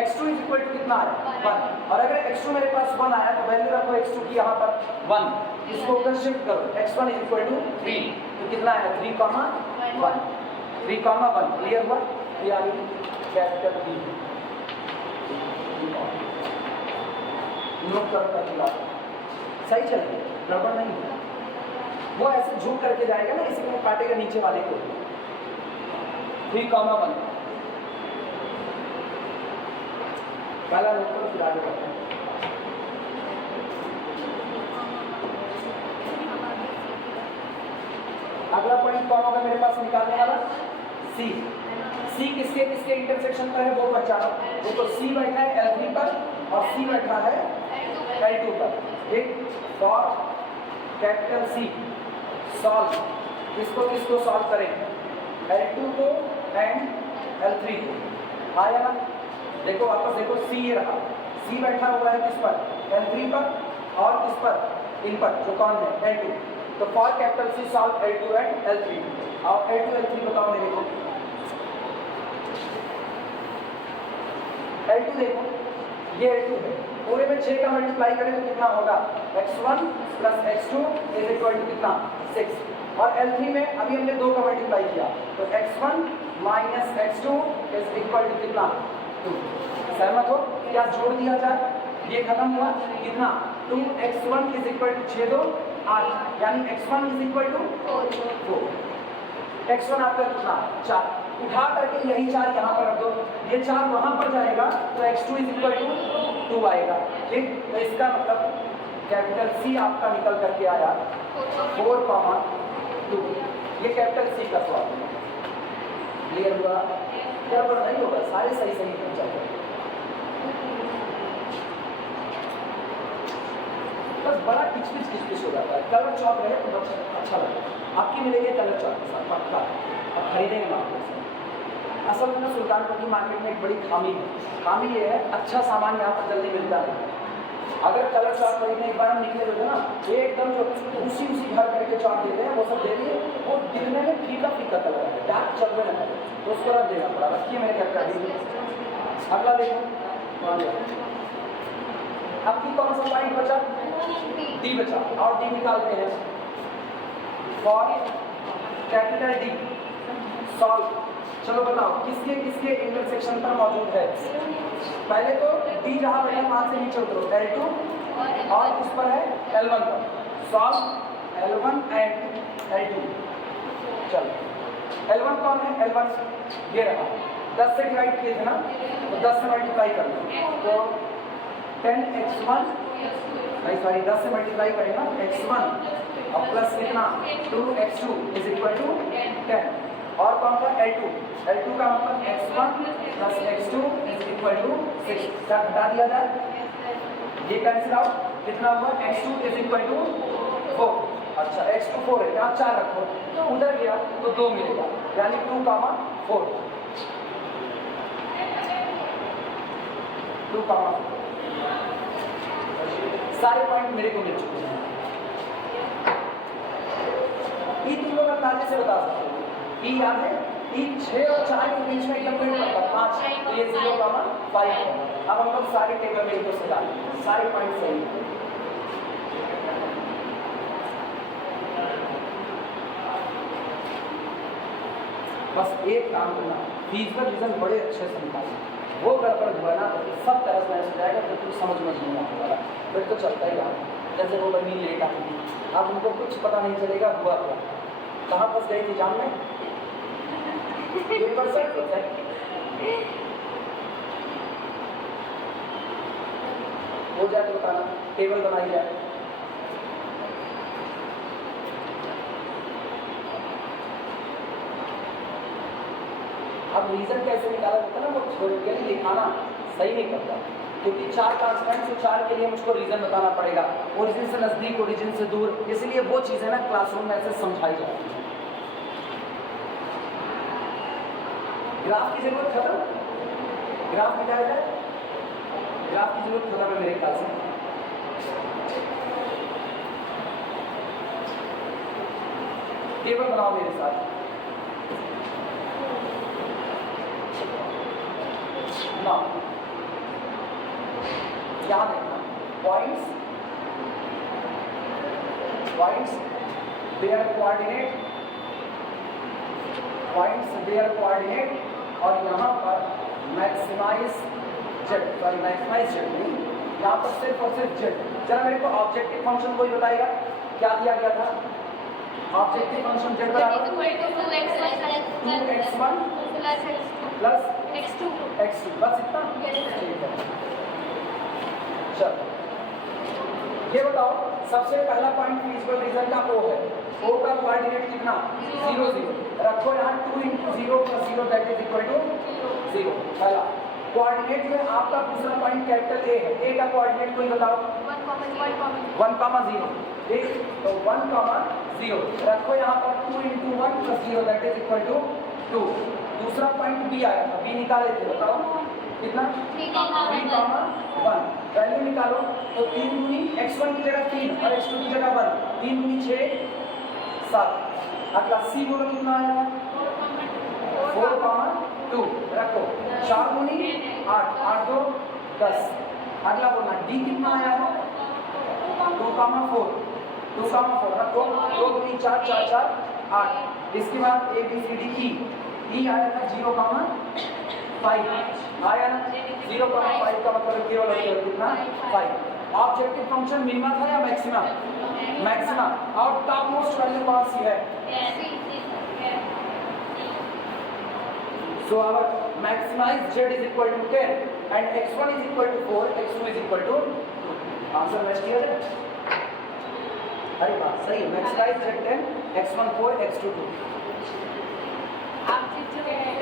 x2 is equal to कितना है 1। और अगर x2 मेरे पास 1 आया तो वैल्यू रखो x2 की यहाँ पर 1, इसको उधर शिफ्ट करो, x1 इज इक्वल टू 3, तो कितना है 3, 1 3, 1। क्लियर हुआ? ये आ गई कैपिटल बी। नोट करता चला सही चलेगा, गड़बड़ नहीं है। वो ऐसे झुक करके जाएगा ना, इसी में काटेगा नीचे वाले को। 3, 1 पहला नोट करो फिर आगे बढ़ते हैं। अगला पॉइंट कौन होगा मेरे पास निकालने वाला? सी। सी किसके किसके इंटरसेक्शन पर है वो पहचानो। देखो सी बैठा है L3 पर और सी बैठा है L2 पर। ठीक, फॉर कैपिटल सी सॉल्व किसको किसको सॉल्व करें? L2 को एंड L3 को। आया ना? देखो वापस देखो सी ये रहा, सी बैठा हुआ है किस पर? L3 पर और किस पर? इन पर, जो कौन है L2। तो for capital C solve L2 and L3। और L2 L3 बताओ मेरे को। L2 देखो ये L2 है, पूरे में 6 का मल्टीप्लाई करें तो कितना होगा x1 plus x2 is equal to कितना 6, और L3 में अभी हमने 2 का मल्टीप्लाई किया तो x1 minus x2 is equal to कितना 2। सहमत हो? क्या जोड़ दिया जाए, ये खत्म हुआ कितना 2x1 इज इक्वल टू 6 2 8, यानी x1 is equal to 4, x1 आपका कितना 4, उठा करके यही 4 यहाँ पर रख दो, ये 4 वहाँ पर जाएगा तो x2 इज इक्वल टू 2 आएगा। ठीक, तो इसका मतलब कैपिटल C आपका निकल करके आया 4,2, ये कैपिटल C का सवाल है। क्लियर हुआ? क्या बड़ा नहीं होगा, सारे सही सही हो जाएगा। बस बड़ा किचकिच हो जाता है, कलर चौक रहे तो बस अच्छा लगता है। आपकी मिलेगी कलर चौक के साथ पक्का, अब खरीदेंगे मार्केट से। असल में सुल्तानपुर की मार्केट में एक बड़ी खामी ये है, अच्छा सामान यहाँ पर जल्दी मिलता है। अगर कलर चार्ट खरीदने एक बार हम निकले होते ना, एकदम जो उसी घर करके चार्ट देते हैं वो सब दे दिए, वो दिखने में फीका कलर है, डार्क चल रहे हैं तो उसको रख देना पड़ा। रखिए मैंने क्या कर दी। अगला देखो, आपकी कौन सा पॉइंट बचा, डी बचा, और डी निकालते हैं। फॉर कैपिटल डी सॉल्व, चलो बताओ किसके किसके इंटरसेक्शन पर मौजूद है। पहले तो डी जहाँ बैठा वहाँ से नीचे उतरो, L2 और उस पर है L1 पर, सॉल्व L1 एंड L2। चलो L1 कौन है, L1 ये रहा, 10 से डिवाइड किए थे ना तो 10 से मल्टीप्लाई कर लो तो 10x1, नहीं सॉरी 10 से मल्टीप्लाई करेगा x1 और प्लस कितना 2x2 इज इक्वल टू 10, और कौन सा L2 का मतलब x1 plus x2 is equal to 6, क्या घटा दिया जाए, ये कैंसिल आउट, कितना हुआ x2 इज इक्वल टू 4। अच्छा x2 4 है, यहाँ 4 रखो तो उधर गया तो 2 मिलेगा, यानी 2, 4, 2, 4। सारे पॉइंट मेरे को मिल चुके हैं। ई तुम लोग अंदाजे से बता सकते हो, ई याद है, ई 6 और 4 के बीच में एकदम मिल जाता है 5, तो ये 0,5 है। अब हम लोग सारे टेबल में इनको सजा लेंगे, सारे पॉइंट सही हैं। बस एक काम करना, फिजिकल रीजन बड़े अच्छे से निकालना, वो गड़बड़ हुआ ना तो सब तरह से मैच जाएगा, फिर कुछ समझ में नहीं आने वाला, फिर तो चलता ही रहा। जैसे वो बनी लेट आती थी, अब उनको कुछ पता नहीं चलेगा हुआ क्या, कहाँ फंस गई थी जाम में, पेपर सेट होता है हो जाए तो बताना, टेबल बनाई जाए। अब रीजन कैसे निकाला जाता है ना, वो थ्योरेटिकली दिखाना सही नहीं करता, क्योंकि 4 कांस्टेंट तो 4 के लिए मुझको रीजन बताना पड़ेगा, ओरिजिन से नजदीक ओरिजिन से दूर, इसलिए वो चीजें ना क्लासरूम में ऐसे समझाई जाती है। ग्राफ की जरूरत खत्म, ग्राफ मिटाया जाए, ग्राफ की जरूरत खत्म है मेरे ख्याल से। टेबल बनाओ मेरे साथ, ना यहाँ देखना पॉइंट्स देयर कोऑर्डिनेट, और यहाँ पर maximize Z, sorry maximize Z नहीं, यहाँ पर सिर्फ और सिर्फ जेड। जरा मेरे को ऑब्जेक्टिव फंक्शन कोई बताएगा क्या दिया गया था, ऑब्जेक्टिव फंक्शन जेड बराबर 2x1 प्लस x2, बस इतना, ठीक है। चलो ये बताओ, सबसे पहला पॉइंट फिजिकल रीजन का O है, O का कोऑर्डिनेट कितना 0 0, रखो यहाँ 2 × 0 + 0 दैट इज इक्वल टू 0। पहला कोऑर्डिनेट में आपका दूसरा पॉइंट कैपिटल A है, A का कोऑर्डिनेट कोई बताओ 1,0, ठीक, तो 1,0 रखो यहाँ पर 2 × 1 + 0 दैट इज इक्वल टू 2। दूसरा पॉइंट B आया था, B निकाले थे, बताओ कितना 3,1, वैल्यू निकालो तो 3 दूनी x1 की जगह 3 और x2 की जगह 1, 3 दूनी 6 7। अगला C बोलो कितना आया, 4,2 रखो, 4 दूनी 8, 8 2 10, अगला बोलना डी कितना आया है 2,4 रखो 2 3 4 4 4 8। इसके बाद A B C D E आया था 0,5 आया ना 0,5 का मतलब केवल और केवल कितना 5। ऑब्जेक्टिव फंक्शन मिनिमा था या मैक्सिमा और टॉप मोस्ट वैल्यू कौन सी है so our maximize z is equal to 10 and x1 is equal to 4 x2 is equal to 2 answer match किया है अरे वाह सही है maximise z 10 x1 4 x2 2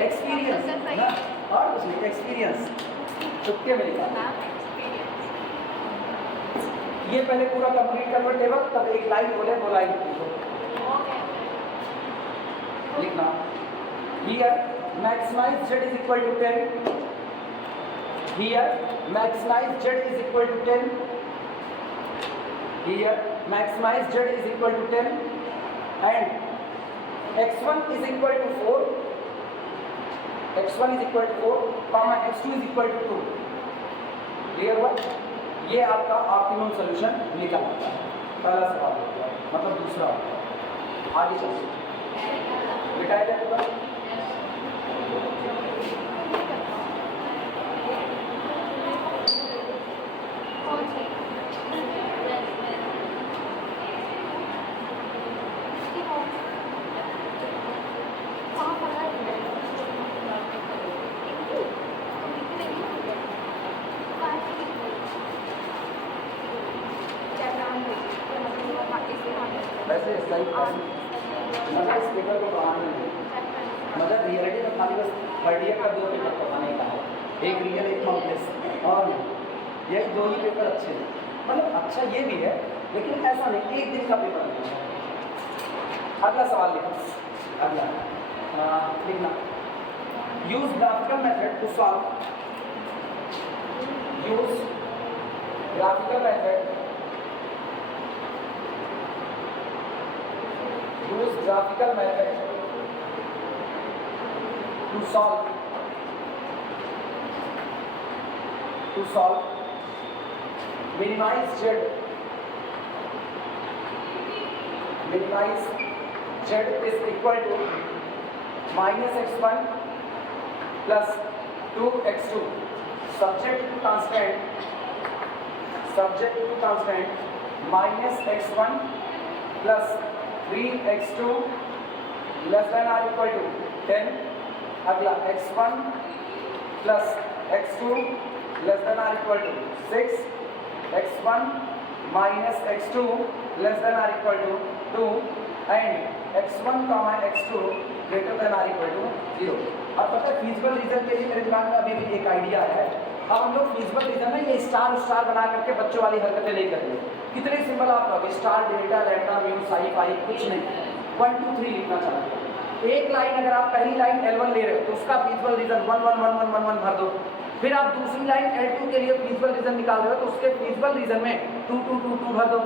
experience ना और कुछ नहीं एक्सपीरियंस चुपके में लिखा ये पहले पूरा कंप्लीट कर लो टेबल तब एक लाइन बोले वो लाइन लिखना here maximize z is equal to 10 here maximize z is equal to 10 here maximize z is equal to 10 and x1 is equal to 4 x1 is equal to 4 comma x2 is equal to 2 clear हुआ ये आपका optimum solution निकल आता है पहला सवाल मतलब दूसरा आगे चलिए बिठाया जाएगा वैसे स्लाइड मतलब स्पीकर को बढ़ाना नहीं मतलब रियलिटी में खाली बस थर्ड ईयर का 2 पेपर पढ़ाने का है एक रियल एक कॉम्प्लेक्स और नहीं ये 2 ही पेपर अच्छे हैं मतलब अच्छा ये भी है लेकिन ऐसा नहीं एक दिन का पेपर नहीं है। अगला सवाल लिखो अगला लिखना use graphical method to solve use graphical method use graphical method to solve minimize z is equal to minus x1 plus 2x2 subject to constant minus x1 plus 3x2 less than or equal to 10 अगला x1 plus x2 less than or equal to 6 x1 minus x2 less than or equal to 2 and x1 comma x2 greater than or equal to 0। अब पता है feasible region के लिए मेरे दिमाग में अभी भी एक आइडिया है अब हम लोग फिजिबल रीजन में ये स्टार बना करके बच्चों वाली हरकतें नहीं करेंगे कितने सिंबल आप लोग star delta lambda mu psi pi कुछ नहीं 1 2 3 लिखना चाहते हैं एक लाइन अगर आप पहली लाइन L1 ले रहे हो तो उसका फिजिबल रीजन 1 1 1 1 1 1 भर दो फिर आप दूसरी लाइन L2 के लिए फिजिबल रीजन निकाल रहे हो तो उसके फिजिबल रीजन में 2 2 2 2 भर दो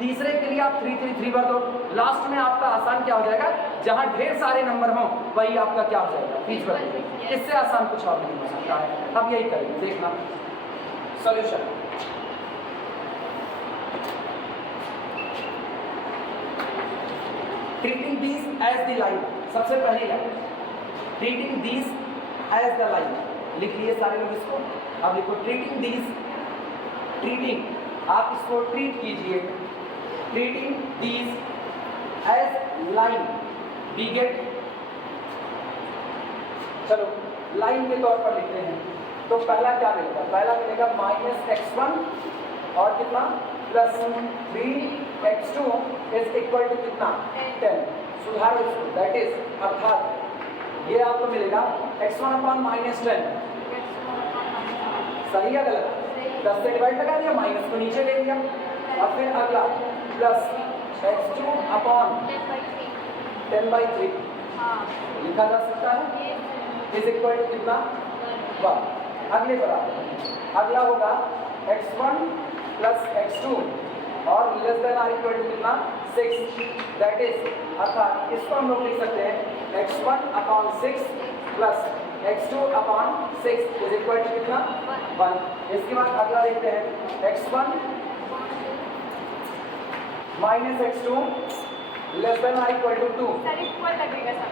तीसरे के लिए आप 3 3 3 भर दो लास्ट में आपका आसान क्या हो जाएगा जहां ढेर सारे नंबर हों वही आपका क्या हो जाएगा फिजिबल इससे आसान कुछ और नहीं हो सकता है अब यही करेंगे देखना solution treating these as the line सबसे पहली line treating these as the line लिख लिए सारे लोग इसको अब लिखो treating आप इसको ट्रीट कीजिए treating these as line we get चलो लाइन के तौर पर लिखते हैं तो पहला क्या मिलेगा पहला मिलेगा -x1 और कितना +3x2 इज इक्वल टू कितना 10 सुधारो इसको दैट इज अर्थात ये आपको मिलेगा x1 अपॉन -10 सही है गलत 10 से डिवाइड लगा दिया माइनस को नीचे ले लिया और फिर अगला +x2 अपॉन 10/3 लिखा जा सकता है इज इक्वल टू कितना 1 अगले बराबर अगला होगा x1 प्लस x2 और less than or equal to कितना 6 दैट इज अर्थात इसको हम लोग लिख सकते हैं x1 upon 6 plus x2 upon 6 is equal to कितना 1। इसके बाद अगला देखते हैं x1 minus x2 less than I equal to 2। Sir equal लगेगा सब।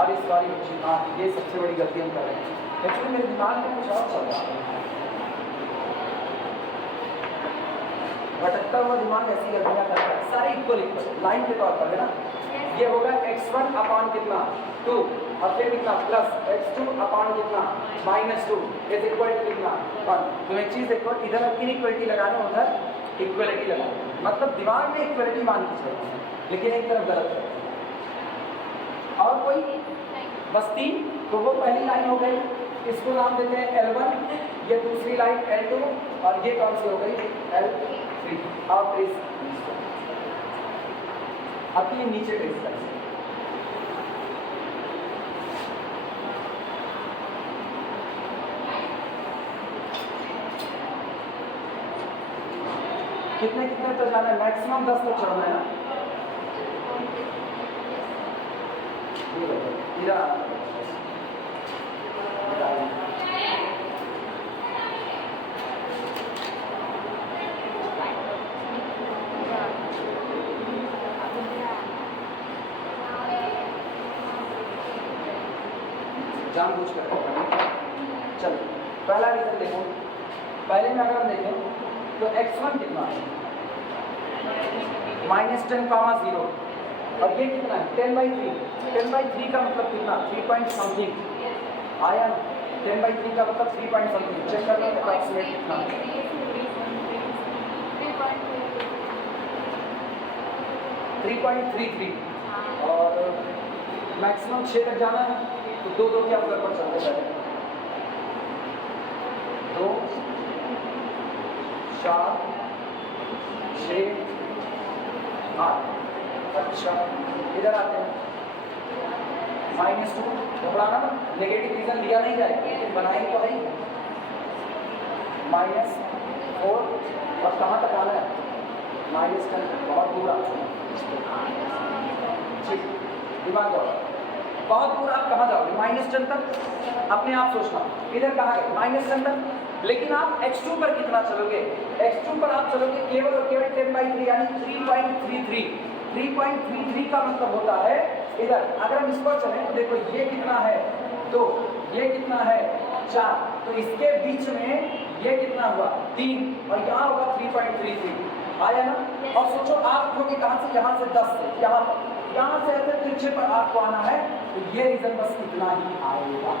अब इस बारी बच्ची, हाँ ये सबसे बड़ी गलती हम कर रहे हैं। एक्चुअली मेरे दिमाग में कुछ और चल रहा है, भटकता हुआ दिमाग ऐसी गलतियाँ करता है। सारे इक्वल लाइन के तौर पर है ना। ये होगा x1 अपॉन कितना 2 और फिर कितना प्लस x2 अपॉन कितना -2 इज इक्वल टू कितना 1। तो एक चीज़ देखो, इधर इनइक्वलिटी लगाना, उधर इक्वलिटी लगाना, मतलब दिमाग में इक्वलिटी मान के चलते हैं, लेकिन एक तरफ गलत है। और कोई बस 3, तो वो पहली लाइन हो गई, इसको नाम देते हैं L1, ये दूसरी लाइन L2 और ये कौन सी हो गई L3। और ट्रेस अब ये नीचे ट्रेस कर कितने कितने तक जाना है, मैक्सिमम 10 तक चढ़ना है ना। जानबूझ कर चलो पहला रीजन देखो। पहले में अगर हम देखें तो x1 कितना है -10,0 और ये कितना है 10/3। 10/3 का मतलब कितना 3 पॉइंट समथिंग आया ना। 10/3 का मतलब 3 पॉइंट समथिंग। चेक कर लो अप्रॉक्सीमेट कितना 3.33 और मैक्सिमम 6 तक जाना है तो 2 क्या ऊपर चलते जाए 2 4 6 8। अच्छा इधर आते हैं -2 घबराना ना, नेगेटिव रीजन लिया नहीं जाए, बनाएंगे तो है -4 और कहाँ तक आना है -10, बहुत दूर आता है। ठीक दिमाग दो, बहुत दूर आप कहाँ जाओगे -10 तक, अपने आप सोचना इधर कहाँ गए -10 तक। लेकिन आप x2 पर कितना चलोगे, x2 पर आप चलोगे केवल और केवल 10/3 यानी 3.33। 3.33 का मतलब होता है इधर अगर हम इस पर चलें तो देखो ये कितना है 2, ये कितना है 4, तो इसके बीच में ये कितना हुआ 3 और यहाँ होगा 3.33 आया ना। और सोचो आप उठोगे कहाँ से, यहाँ से 10 से यहाँ से ऐसे तिरछे पर आपको आना है तो ये रीजन बस इतना ही आएगा,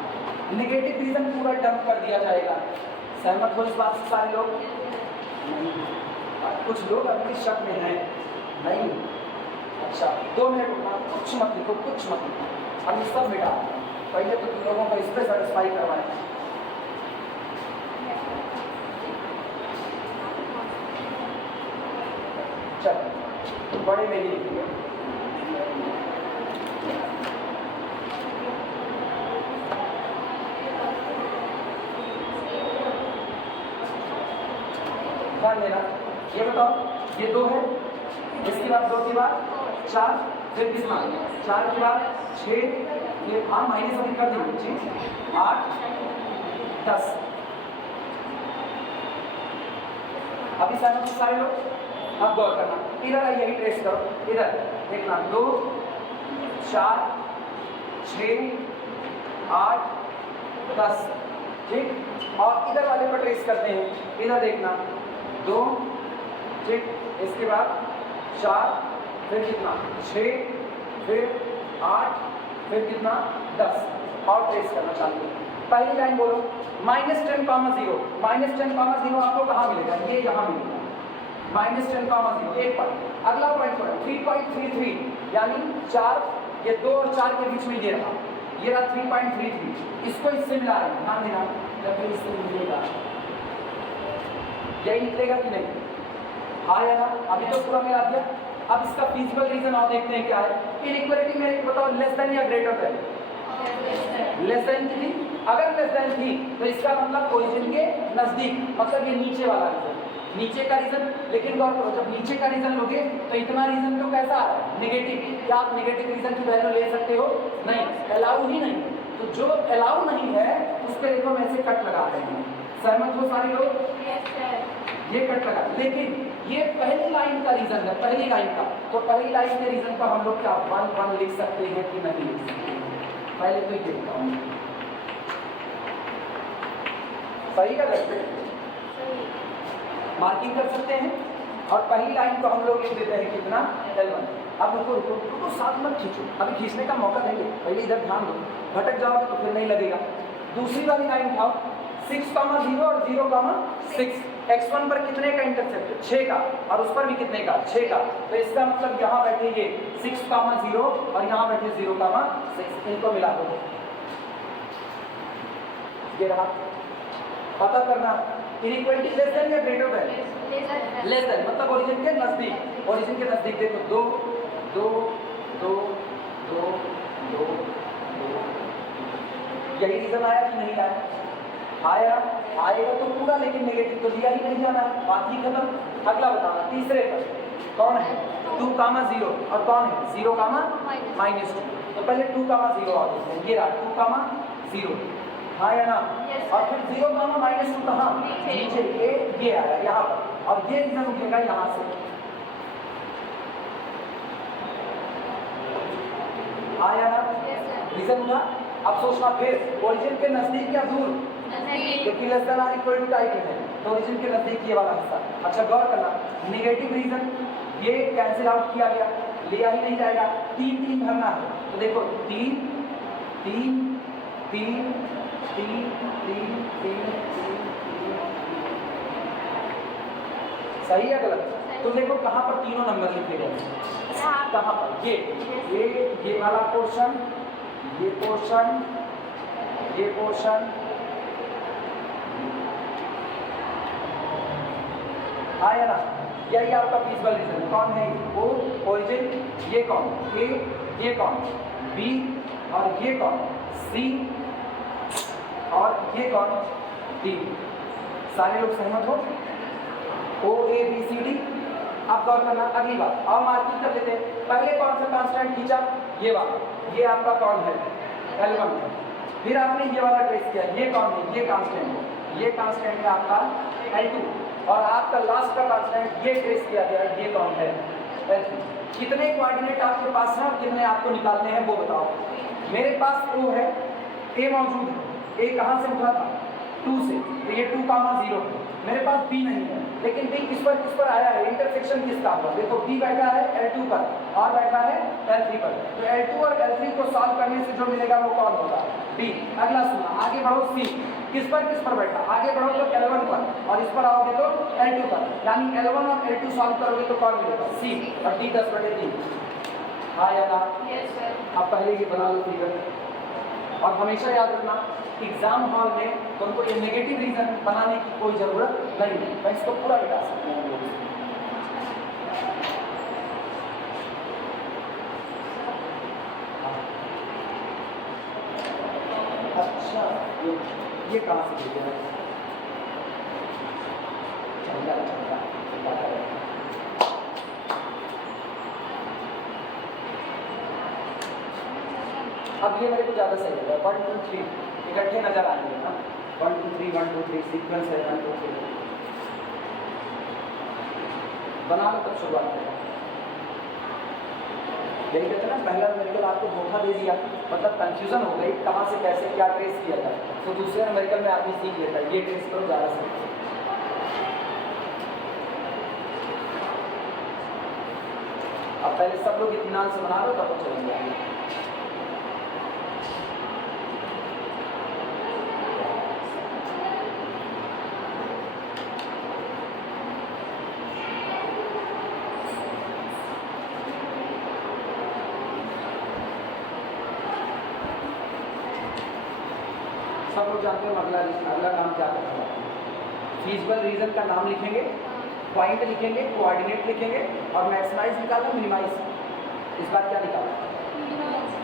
नेगेटिव रीजन पूरा डंप कर दिया जाएगा। सहमत हो इस बात से सारे लोग? नहीं, कुछ लोग अभी शक में हैं नहीं। अच्छा 2 मिनट उठना, कुछ मत लिखो, कुछ मत लिखो, हम सब मिटा पहले तो तुम लोगों को इस पर सेटिस्फाई करवाएं। चल बड़े में ही लिखिए ध्यान देना। ये बताओ ये 2 है, इसके बाद 2 के बाद 4, फिर कितना 4 के बाद 6, ये हाँ माइनस अभी कर देंगे जी 8 10। अभी सारे लोग अब गौर करना, इधर आइए ट्रेस करो, इधर देखना 2 4 6 8 10 ठीक। और इधर वाले पर ट्रेस करते हैं, इधर देखना 2 ठीक, इसके बाद 4, फिर कितना 6, फिर 8, फिर कितना 10 और ट्रेस करना चालू। पहली लाइन बोलो -10,0 -10,0 आपको कहाँ मिलेगा, ये यहाँ मिलेगा -10,0 एक पॉइंट। अगला पॉइंट पढ़ो 3.33 यानी 4, ये 2 और 4 के बीच में ये रहा 3.33, इसको इससे मिला रहे हैं, ध्यान देना जब फिर इससे मिलेगा यही निकलेगा कि नहीं, हाँ या ना। अभी तो पूरा मिला दिया। अब इसका फिजिकल रीजन और देखते हैं क्या है। इनइक्वालिटी में बताओ लेस देन या ग्रेटर देन, लेस देन थी, अगर लेस देन थी तो इसका मतलब ओरिजिन के नजदीक, मतलब ये नीचे वाला रीजन, नीचे का रीजन। लेकिन गौर करो जब नीचे का रीजन लोगे तो इतना रीजन तो कैसा है नेगेटिव, क्या आप नेगेटिव रीजन की वैल्यू ले सकते हो, नहीं, अलाउ ही नहीं। तो जो अलाउ नहीं है उस पर देखो हम ऐसे कट लगा रहे हैं। सहमत हो सारे लोग? Yes sir. ये कट लगा, लेकिन ये पहली लाइन का रीजन है, पहली लाइन का। तो पहली लाइन के रीजन पर हम लोग क्या 1 1 लिख सकते हैं कि नहीं लिख सकते? पहले तो ये देखता हूँ सही का करते मार्किंग कर सकते हैं। और पहली लाइन को हम लोग लिख देते हैं कितना L1। अब रुको रुको रुको, साथ मत खींचो, अभी खींचने का मौका देंगे, पहले इधर ध्यान दो, भटक जाओगे तो फिर नहीं लगेगा। दूसरी वाली लाइन उठाओ, 6,0 और 0,6। x1 पर कितने का इंटरसेप्ट? 6 का, और उस पर भी कितने का? 6 का। तो इसका मतलब यहाँ बैठे ये 6,0 और यहाँ बैठे 0,6, इनको मिला दो। ये रहा, पता करना इनइक्वालिटी लेस देन या ग्रेटर देन? लेस देन, मतलब ओरिजिन के नजदीक। ओरिजिन के नजदीक देखो 2 2 2 2 2 2। यही रीजन आया कि नहीं आया? आया, आएगा तो पूरा, लेकिन नेगेटिव तो लिया ही नहीं जाना है, बात ही खत्म। अगला बताना, तीसरे पर कौन है? 2,0 और कौन है? 0,-2। तो पहले 2,0 आ देते हैं, ये रहा 2,0, हाँ या ना? और फिर 0,-2 कहाँ? नीचे, ये आया यहाँ पर, और ये रीजन उठेगा यहाँ से। आया ना? रीजन उठा। अब सोचना फिर ओरिजिन के नजदीक या दूर, क्योंकि less than or equal to type है, तो ओरिजिन के नजदीक ये वाला हिस्सा। अच्छा गौर करना, नेगेटिव रीजन ये कैंसिल आउट किया गया, लिया ही नहीं जाएगा। 3 3 भरना है, तो देखो 3 3 3 3 3 3 सही है गलत? तो देखो कहाँ पर तीनों नंबर लिखे गए, कहाँ पर? ये वाला पोर्शन, ये पोर्शन, ये पोर्शन, आया ना? यही आपका फिजिबल रीजन। कौन है? ओ ओरिजिन, ये कौन? ए, ये कौन? बी, और ये कौन? सी, और ये कौन? डी। सारे लोग सहमत हो? ओ ए बी सी डी। अब गौर करना, अगली बात और मार्किंग कर लेते हैं। पहले कौन सा कांस्टेंट खींचा? ये वाला, ये आपका कौन है? L1। फिर आपने ये वाला ट्रेस किया, ये कौन है? ये कांस्टेंट है, ये कांस्टेंट है आपका L2। और आपका लास्ट का कांस्टेंट ये ट्रेस किया गया, ये कौन है? L3। कितने कोऑर्डिनेट आपके पास हैं और कितने आपको निकालने हैं वो बताओ। मेरे पास O है, A मौजूद है, A कहाँ से उठा था? 2 से, तो ये 2,0 है। मेरे पास B नहीं है, लेकिन B किस पर आया है? इंटरसेक्शन किसका पर? देखो B बैठा है L2 पर और बैठा है L3 पर, तो L2 और L3 को सॉल्व करने से जो मिलेगा वो कौन होगा? B। अगला सुना, आगे बढ़ो, C किस पर बैठा? आगे बढ़ो तो L1 पर, और इस पर आओगे तो L2 पर, यानी L1 और L2 सॉल्व करोगे तो कौन मिलेगा? C। और D 10/3। हाँ या ना? अब पहले ये बना लो फिगर। और हमेशा याद रखना, एग्जाम हॉल में तुमको ये नेगेटिव रीजन बनाने की कोई जरूरत नहीं है, मैं इसको पूरा मिटा सकता हूँ। अच्छा ये कहाँ से दे दिया? अब ये मेरे को ज़्यादा सही लगा। 1 2 3 इकट्ठे नजर आएंगे ना, 1 2 3 1 2 3 सीक्वेंस है 1 2 3 बना लो, तब शुरुआत करें। यही कहते हैं ना, पहला न्यूमेरिकल आपको धोखा दे दिया, मतलब कंफ्यूजन हो गई कहाँ से कैसे क्या ट्रेस किया जाए, तो दूसरे न्यूमेरिकल में आदमी सीख लेता है, ये ट्रेस करो ज़्यादा सही। अब पहले सब लोग इत्मीनान से बना लो, तब तो चलेंगे। सब लोग जानते हैं अगला काम क्या करना है? फिजिबल रीजन का नाम लिखेंगे, पॉइंट लिखेंगे, कोऑर्डिनेट लिखेंगे, और मैक्सिमाइज निकालना, मिनिमाइज। इस बार क्या निकालना?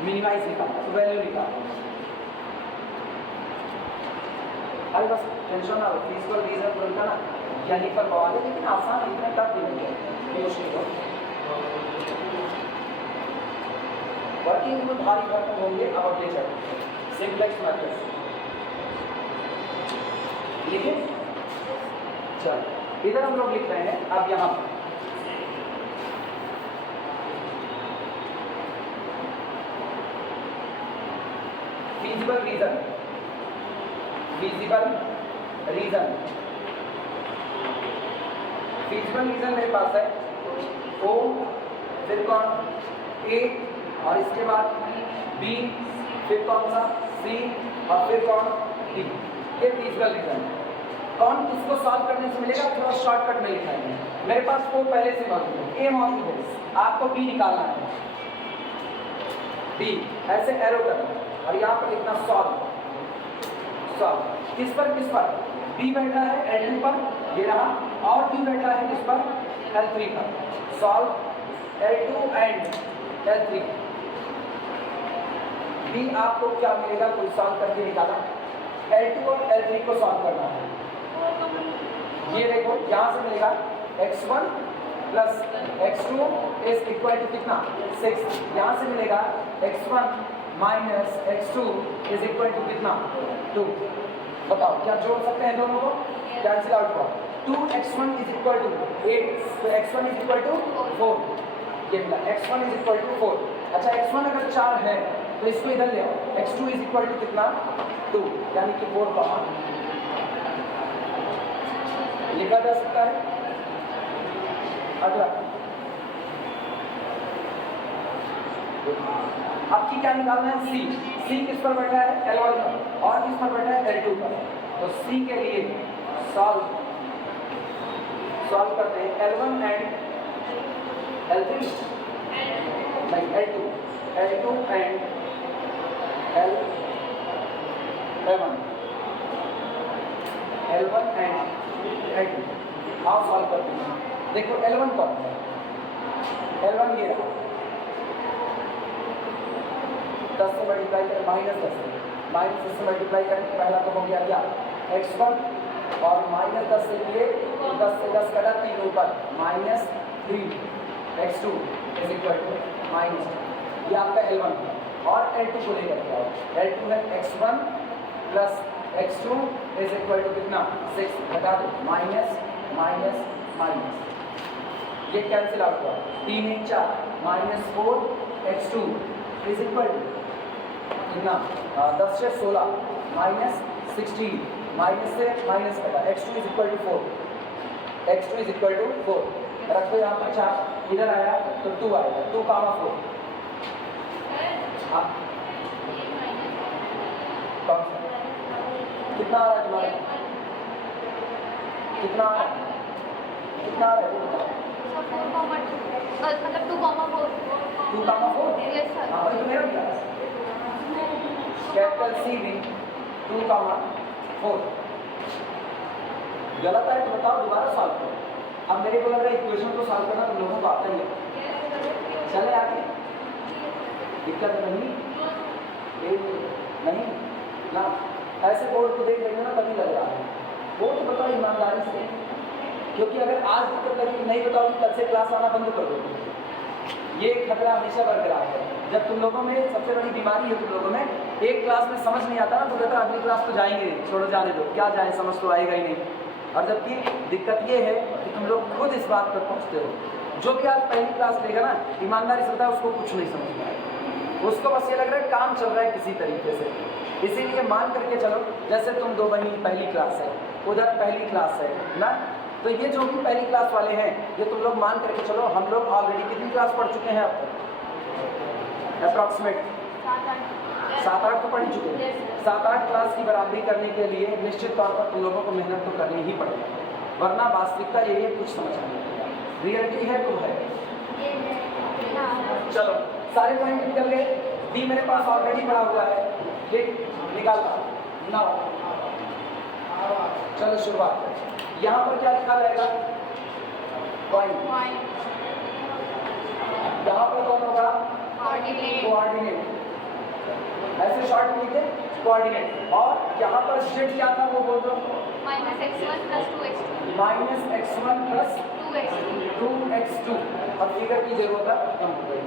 मिनिमाइज निकालना, तो वैल्यू निकालना। अरे बस टेंशन ना हो, फिजिबल रीजन बोलता ना यहीं पर बवाल है, लेकिन आसान है, इतने टफ भी नहीं है। वर्किंग में भारी खत्म होंगे अब अगले चैप्टर। सिंप्लेक्स मेथड लिखे। चलो इधर हम लोग लिख रहे हैं अब यहाँ पर feasible region, feasible region, feasible region मेरे पास है ओ, फिर कौन ए, और इसके बाद बी, फिर कौन सा सी, और फिर कौन डी। ये फिजिबल रीजन है। कौन इसको सॉल्व करने से मिलेगा, थोड़ा शॉर्टकट में लिखा है। मेरे पास ओ पहले से मौजूद है, ए मौजूद है, आपको बी निकालना है। बी ऐसे एरो करना और यहाँ पर लिखना सॉल्व। सॉल्व किस पर बी बैठा है L2 पर, ये रहा, और बी बैठा है किस पर L3 पर। Solve L2 and L3। B आपको क्या मिलेगा, कोई सॉल्व करके निकाला। L2 और L3 को सॉल्व करना है। ये देखो यहाँ से मिलेगा x1 plus x2 is equal to कितना 6। यहाँ से मिलेगा x1 minus x2 is equal to कितना 2। बताओ क्या जोड़ सकते हैं दोनों को, कैंसिल आउट हुआ। 2x1 इज इक्वल टू 8, तो x1 इज इक्वल टू 4। ये मिला x1 इज इक्वल टू 4। अच्छा x1 अगर 4 है तो इसको इधर ले आओ, x2 इज इक्वल टू कितना 2, यानी कि 4 कॉमा लिखा जा सकता है। अगला आपकी क्या निकालना है, सी। सी किस पर बैठा है L1 पर, और किस पर बैठा है L2 पर। तो सी के लिए सॉल्व करते हैं L1 एंड L3 नहीं L2 and L1 and L2 आप सॉल्व करते हैं। देखो L1 कौन है, L1 ये रहा, 10 से मल्टीप्लाई करें -10 से मल्टीप्लाई करें, पहला तो हो गया क्या x1 और -10 से लिए 10 से 10 कटा 3 ऊपर -3 x2 इज इक्वल टू -, ये आपका L1 और L2 को लेकर के आओ। L2 है x1 plus x2 is equal to कितना 6, घटा दो माइनस, ये कैंसिल आउट हुआ, 3 1 4 -4 x2 इज इक्वल टू कितना 10 से 16 -16, माइनस से माइनस कटा x2 इज इक्वल टू 4, रखो यहाँ पर 4, इधर आया तो 2 आएगा, 2 कामा 4। कौन सा कितना आ रहा है तुम्हारा, कितना आ रहा है मतलब 2,4 हाँ वही तो मेरा भी कैपिटल सी भी 2,4 गलत है तो बताओ, दोबारा सॉल्व करो। अब मेरे को लग रहा है इक्वेशन को सॉल्व करना तुम लोगों को आता ही है। चले आगे, दिक्कत नहीं ना, ऐसे बोर्ड को देख लेंगे ना तभी लग रहा है। बोर्ड बताओ ईमानदारी से, क्योंकि अगर आज दिक्कत लगी नहीं बताओ कल से क्लास आना बंद कर दो। ये खतरा हमेशा बरकरार है। जब तुम लोगों में सबसे बड़ी बीमारी है, तुम लोगों में एक क्लास में समझ नहीं आता ना तो कहता अगली क्लास तो जाएंगे नहीं, छोड़ो जाने दो, क्या जाए, समझ तो आएगा ही नहीं। और जबकि दिक्कत ये है कि तुम लोग खुद इस बात पर पहुँचते हो। जो कि आज पहली क्लास लेगा ना, ईमानदारी से बताया उसको कुछ नहीं समझ में आएगा, उसको बस ये लग रहा है काम चल रहा है किसी तरीके से। इसीलिए मान करके चलो, जैसे तुम दो बहनी पहली क्लास है, उधर पहली क्लास है ना, तो ये जो भी पहली क्लास वाले हैं ये तुम लोग मान करके चलो, हम लोग ऑलरेडी कितनी क्लास पढ़ चुके हैं अब तक, अप्रॉक्सीमेट 7-8 तो पढ़ ही चुके हैं। 7-8 क्लास की बराबरी करने के लिए निश्चित तौर पर तुम लोगों को मेहनत तो करनी ही पड़ेगी, वरना वास्तविकता यही है, कुछ समझ नहीं आएगा। रियलिटी है तो है। चलो सारे पॉइंट निकल गए। डी मेरे पास ऑलरेडी पड़ा हुआ है, ठीक, निकालता ना। चलो शुरुआत, यहाँ पर क्या लिखा जाएगा, पॉइंट। यहाँ पर कौन होगा, कोऑर्डिनेट, ऐसे शॉर्ट में लिखे कोऑर्डिनेट। और यहाँ पर जेड क्या था वो बोल दो, -x1 + 2x2 -x1 + 2x2। अब फिगर की जरूरत है कम हो गई।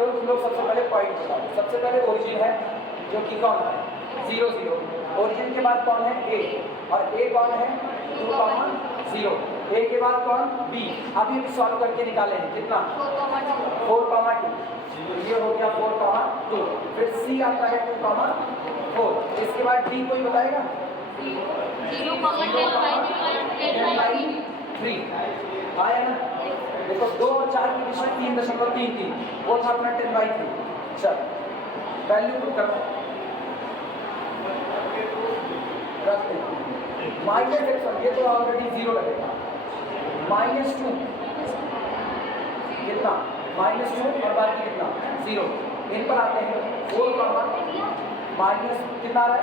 केवल तुम लोग सबसे पहले पॉइंट बताओ। सबसे पहले ओरिजिन है जो कि कौन है 0 0, ओरिजिन के बाद कौन है a, और a कौन है 2, 0, a के बाद कौन b। अभी भी सॉल्व करके निकाले हैं कितना 4, 2, ये हो गया 4, 2, फिर c आता है 2, 4, इसके बाद d कोई बताएगा 10/3 आया ना। देखो 2 और 4 के बीच में 3.33 वो था अपना 10/3। चल वैल्यू पुट करो, रखते हैं माइनस एक्स, ये तो ऑलरेडी 0 लगेगा, -2 कितना -2 और बाकी कितना 0। इन पर आते हैं 4, माइनस कितना आ रहा है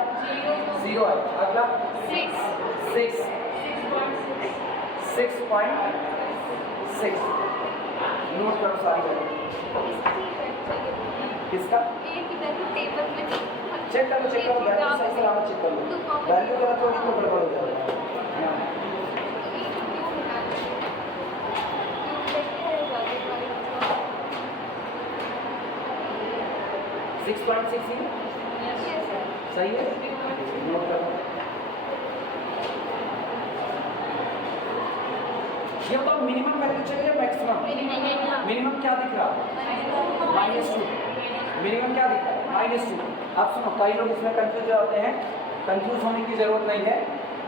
0 है। अगला 6 6.6 नोट करो सारी वैल्यू किसका चेक करो वैल्यू सही सलामत चेक करो, वैल्यू गलत होगी तो गड़बड़ हो जाएगा। 6.6 सही है, नोट करो। ये तो मिनिमम वैल्यू चाहिए मैक्सिमम, मिनिमम क्या दिख रहा -2, मिनिमम क्या दिख रहा है -2। अब सुनो, कई लोग इसमें कंफ्यूज होते हैं, कंफ्यूज होने की जरूरत नहीं है।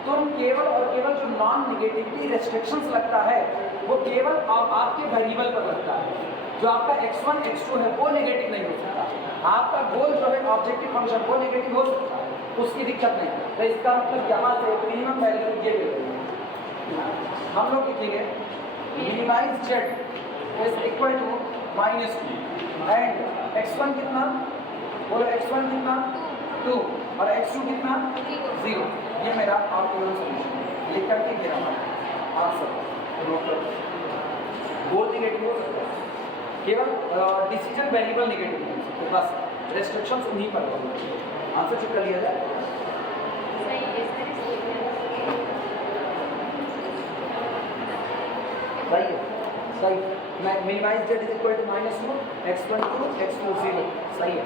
तुम केवल और केवल जो नॉन नेगेटिविटी रेस्ट्रिक्शंस लगता है वो केवल आपके वेरिएबल पर लगता है। जो आपका x1 x2 है वो नेगेटिव नहीं हो सकता, आपका गोल जो है ऑब्जेक्टिव फंक्शन वो नेगेटिव हो सकता है, उसकी दिक्कत नहीं। तो इसका मतलब यहाँ से मिनिमम वैल्यू ये ले हम लोग लिखेंगे minimize z is equal to -2 and x1 कितना बोलो, x1 कितना 2 और x2 कितना 0। ये मेरा आउटपुट सॉल्यूशन लिख करके गिरा आंसर। गोल नेगेटिव हो सकता है, केवल डिसीजन वेरिएबल नेगेटिव हो सकते हैं, बस रेस्ट्रिक्शंस उन्हीं पर होंगे। आंसर चेक कर लिया जाए। सही है, सही। Minimize z is equal to -2 x1 2 x2 0 सही है।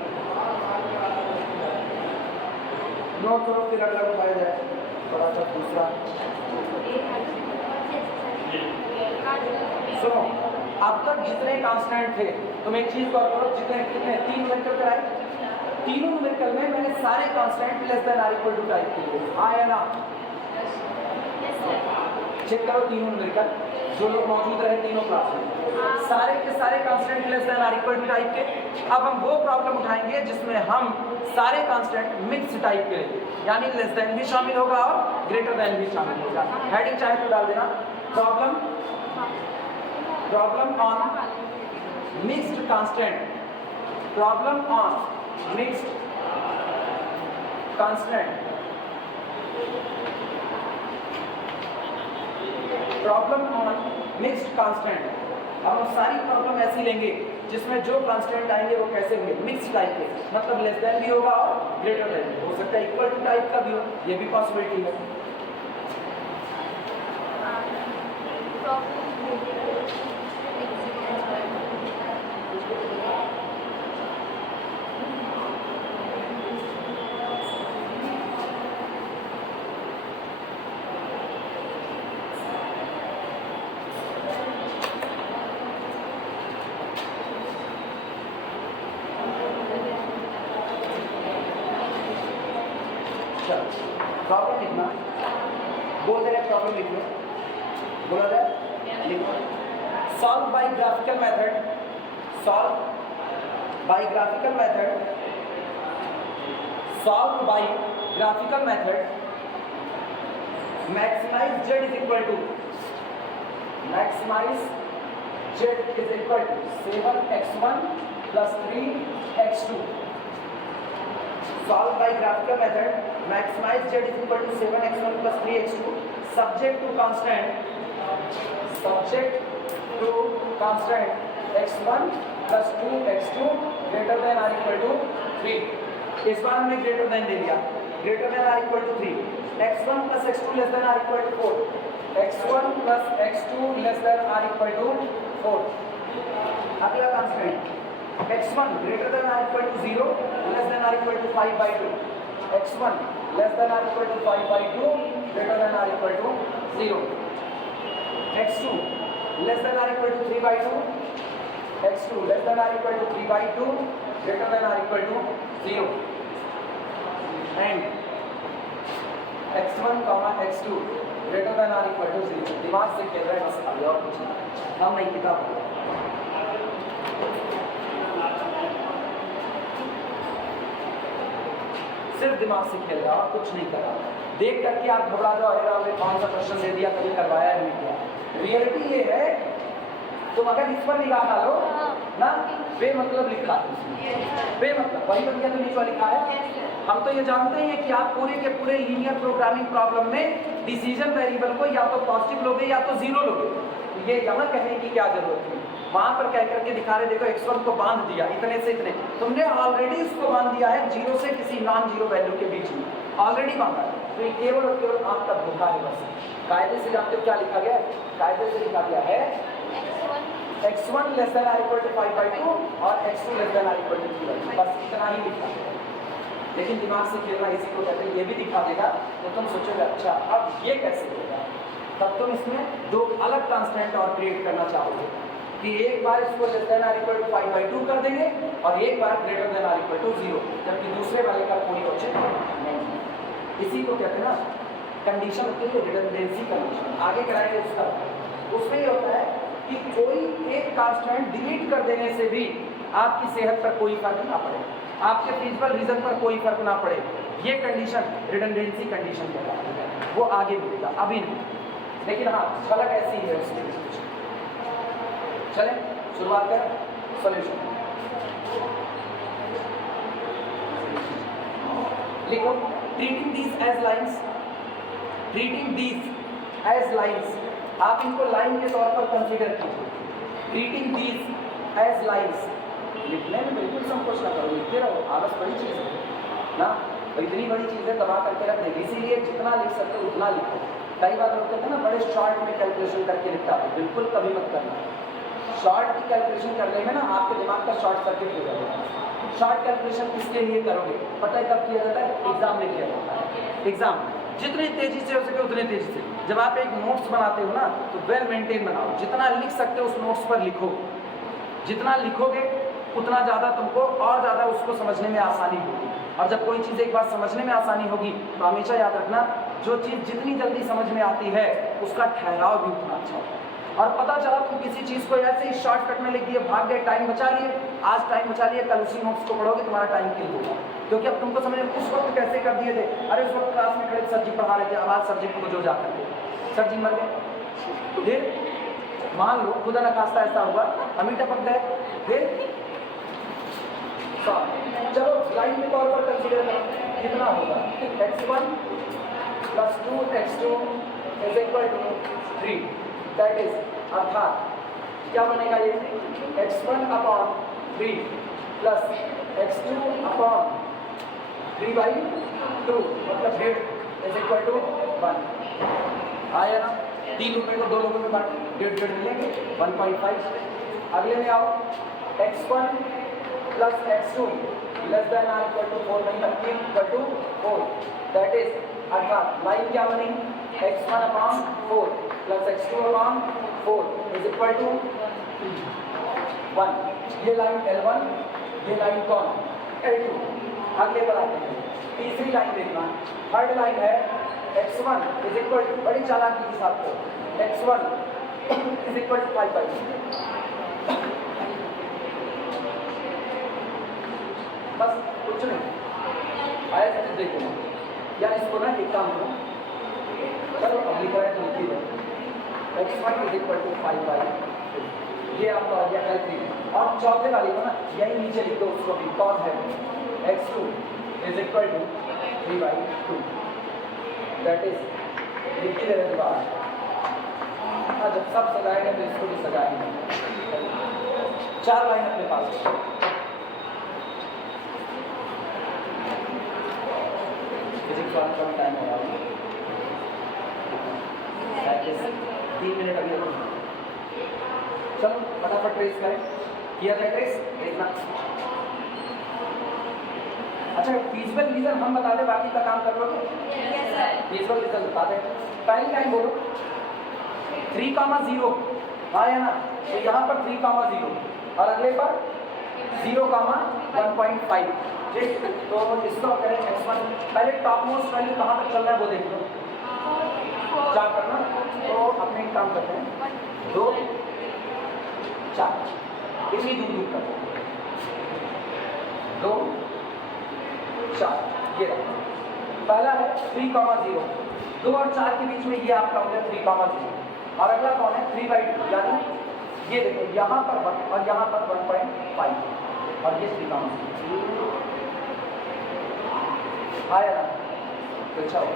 नोट करो फिर अगला बताया जाए थोड़ा सा दूसरा। सुनो, अब तक जितने कांस्टेंट थे तुम एक चीज गौर करो, जितने कितने 3 न्यूमेरिकल कराए, तीनों न्यूमेरिकल में मैंने सारे constant less than or equal to type किए, आया ना। चेक करो तीनों न्यूमेरिकल जो लोग मौजूद रहे तीनों क्लास में, सारे के सारे constant less than or equal to type के। अब हम वो प्रॉब्लम उठाएंगे जिसमें हम सारे कांस्टेंट मिक्स टाइप के, यानी लेस देन भी शामिल होगा और ग्रेटर देन भी शामिल होगा। हेडिंग चाहे तो डाल देना, problem on mixed constant, problem on mixed constant, problem on mixed constant. अब हम सारी प्रॉब्लम ऐसी लेंगे जिसमें जो कांस्टेंट आएंगे वो कैसे होंगे मिक्स टाइप के, मतलब लेस देन भी होगा और ग्रेटर देन भी हो सकता है, इक्वल टू टाइप का भी हो, ये भी पॉसिबिलिटी है। प्रॉब्लम लिखना, बोल दे रहे प्रॉब्लम लिख लो, बोला जाए लिखो। Solve by graphical method, solve by graphical method, solve by graphical method, maximize z is equal to, maximize z is equal to 7x1 plus 3x2। Solve by graphical method, maximize z is equal to 7x1 plus 3x2, subject to constant x1 plus 2x2 greater than or equal to 3। इस बार हमने greater than ले लिया, greater than or equal to 3, x1 plus x2 less than or equal to 4, x1 plus x2 less than or equal to 4। अगला constant x1 greater than or equal to 0, less than or equal to 5/2. x1 less than or equal to 5/2, greater than or equal to 0. x2 less than or equal to 3/2. x2 less than or equal to 3/2, greater than or equal to 0. And x1 x2 greater than or equal to 0. दिमाग से खेल रहे हैं बस, अभी और कुछ नहीं, हम नहीं किताब सिर्फ दिमाग से खेल रहा, कुछ नहीं कर रहा। देख करके आप घबरा जाओ, अरे आपने कौन सा क्वेश्चन दे दिया, कभी करवाया नहीं किया। रियलिटी ये है, तुम अगर इस पर निगाह डालो ना, बेमतलब लिखा है, बेमतलब वही बन गया तो नीचे लिखा है। हम तो ये जानते ही हैं कि आप पूरे के पूरे लीनियर प्रोग्रामिंग प्रॉब्लम में डिसीजन वेरिएबल को या तो पॉजिटिव लोगे या तो जीरो लोगे। तो ये यहाँ कहने की क्या जरूरत है, वहां पर कह करके दिखा रहे, देखो x1 को बांध दिया इतने से इतने, तुमने ऑलरेडी उसको बांध दिया है जीरो से किसी नॉन जीरो वैल्यू के बीच में, ऑलरेडी बांधा है। तो ये केवल और केवल आपका धोखा है बस। कायदे से जानते हो क्या लिखा गया है, कायदे से लिखा गया है x1 लेस देन और इक्वल टू 5/2 और x2 लेस देन और इक्वल टू 3/2, बस इतना ही लिखा है। लेकिन दिमाग से खेलना इसी को कहते हैं, ये भी दिखा देगा तो तुम सोचोगे अच्छा अब ये कैसे होगा, तब तुम इसमें दो अलग कांस्टेंट और क्रिएट करना चाहोगे कि एक बार इसको लेस देन और इक्वल टू 5/2 कर देंगे और एक बार ग्रेटर देन और इक्वल टू 0, जबकि दूसरे वाले का कोई ऑप्शन नहीं। इसी को कहते हैं ना कंडीशन होती है रिडंडेंसी कंडीशन, आगे कराएंगे उसका। उसमें ये होता है कि कोई एक कांस्टेंट डिलीट कर देने से भी आपकी सेहत पर कोई फर्क ना पड़े, आपके फिजिकल रीजन पर कोई फर्क ना पड़े, ये कंडीशन रिडंडेंसी कंडीशन कहलाती है। वो आगे मिलेगा, अभी नहीं, लेकिन हाँ झलक ऐसी ही है उसकी। चलें शुरुआत करें सॉल्यूशन। लिखो treating these as lines, treating these as lines, आप इनको लाइन के तौर पर कंसीडर कीजिए। ट्रीटिंग दीज एज लाइंस, लिखने में बिल्कुल संकोच ना करो, लिखते रहो, आलस बड़ी चीज़ है ना, इतनी बड़ी चीज़ है दबा करके रख देगी, इसीलिए जितना लिख सकते हो उतना लिखो। कई बार लोग कहते हैं ना बड़े शॉर्ट में कैलकुलेशन करके लिखता है, बिल्कुल कभी मत करना। शॉर्ट की कैलकुलेशन करने में ना आपके दिमाग का शॉर्ट सर्किट हो जाएगा। शॉर्ट कैलकुलेशन किसके लिए करोगे, पता है कब किया जाता है, एग्जाम में किया जाता है। एग्जाम जितनी तेजी से हो सके उतनी तेजी से, जब आप एक नोट्स बनाते हो ना तो वेल मेंटेन बनाओ, जितना लिख सकते हो उस नोट्स पर लिखो, जितना लिखोगे उतना ज़्यादा तुमको और ज़्यादा उसको समझने में आसानी होगी। और जब कोई चीज़ एक बार समझने में आसानी होगी तो हमेशा याद रखना, जो चीज़ जितनी जल्दी समझ में आती है उसका ठहराव भी उतना अच्छा होता है। और पता चला तुम किसी चीज़ को ऐसे ही शॉर्टकट में लिख दिए, भाग गए, टाइम बचा लिए, आज टाइम बचा लिए, कल उसी नोट्स को पढ़ोगे तुम्हारा टाइम किल होगा, क्योंकि अब तुमको समझ उस वक्त कैसे कर दिए थे, अरे उस वक्त क्लास में खड़े सर जी पढ़ा रहे थे, आवाज़ सर जी को जो जा करके सर जी मर गए, फिर मान लो खुदा न खास्ता ऐसा हुआ हम ही टपक गए, फिर चलो लाइन के तौर पर कंसीडर करो कितना होगा, x1 + 2x2 = 3, दैट इज अर्थात क्या बनेगा ये x1/3 + x2/3/2 मतलब 1.5 = 1। आया ना, 3 रुपये को 2 लोगों में बांट 1.5 मिलेंगे 1.5। अगले में आओ x1 + x2 less than or equal to 4 नहीं बल्कि equal to 4, दैट इज अर्थात लाइन क्या बनेगी x1/4 + x2/4 = 1। ये लाइन L1, ये लाइन कौन L2। अगले पर आते हैं, तीसरी लाइन देखना, थर्ड लाइन है x1 = बड़ी चालाकी के साथ x1 = 5/2, बस कुछ नहीं आया समझ देखो यार, इसको ना एक काम करो, चलो अब लिखा है तो लिखी है x1 = 5/2, ये आपका आ गया L3। और चौथे वाली को ना यही नीचे लिख दो, उसको भी कॉज है x2 = 3/2, दैट इज लिखी दे रहे बात। जब सब सजाएंगे तो इसको भी सजाएंगे। 4 लाइन अपने पास, फिजिक्स वाला कम टाइम हो रहा है, 3 मिनट अभी। चलो फटाफट ट्रेस करें क्लियर मैट्रिक्स देखना। अच्छा फिजिबल रीजन हम बता दें, बाकी का काम कर लोगे? Yes sir. फिजिबल रीजन बता दें। पहली लाइन बोलो 3,0 हाँ या ना, तो यहाँ पर 3,0 और अगले पर 0,1.5 ठीक। तो इसको करें x1, पहले टॉप मोस्ट वैल्यू कहाँ तक चल रहा है वो देख लो, क्या करना। तो अपने एक काम करते हैं 2 4 इतनी दूर दूर कर 2 4 ये रहा। पहला है 3,0, 2 और 4 के बीच में ये आपका हो गया 3,0 और अगला कौन है 3/2 यानी ये देखो यहाँ पर 1 और यहाँ पर 1.5 और ये 3,0 आया ना, तो अच्छा हो गया।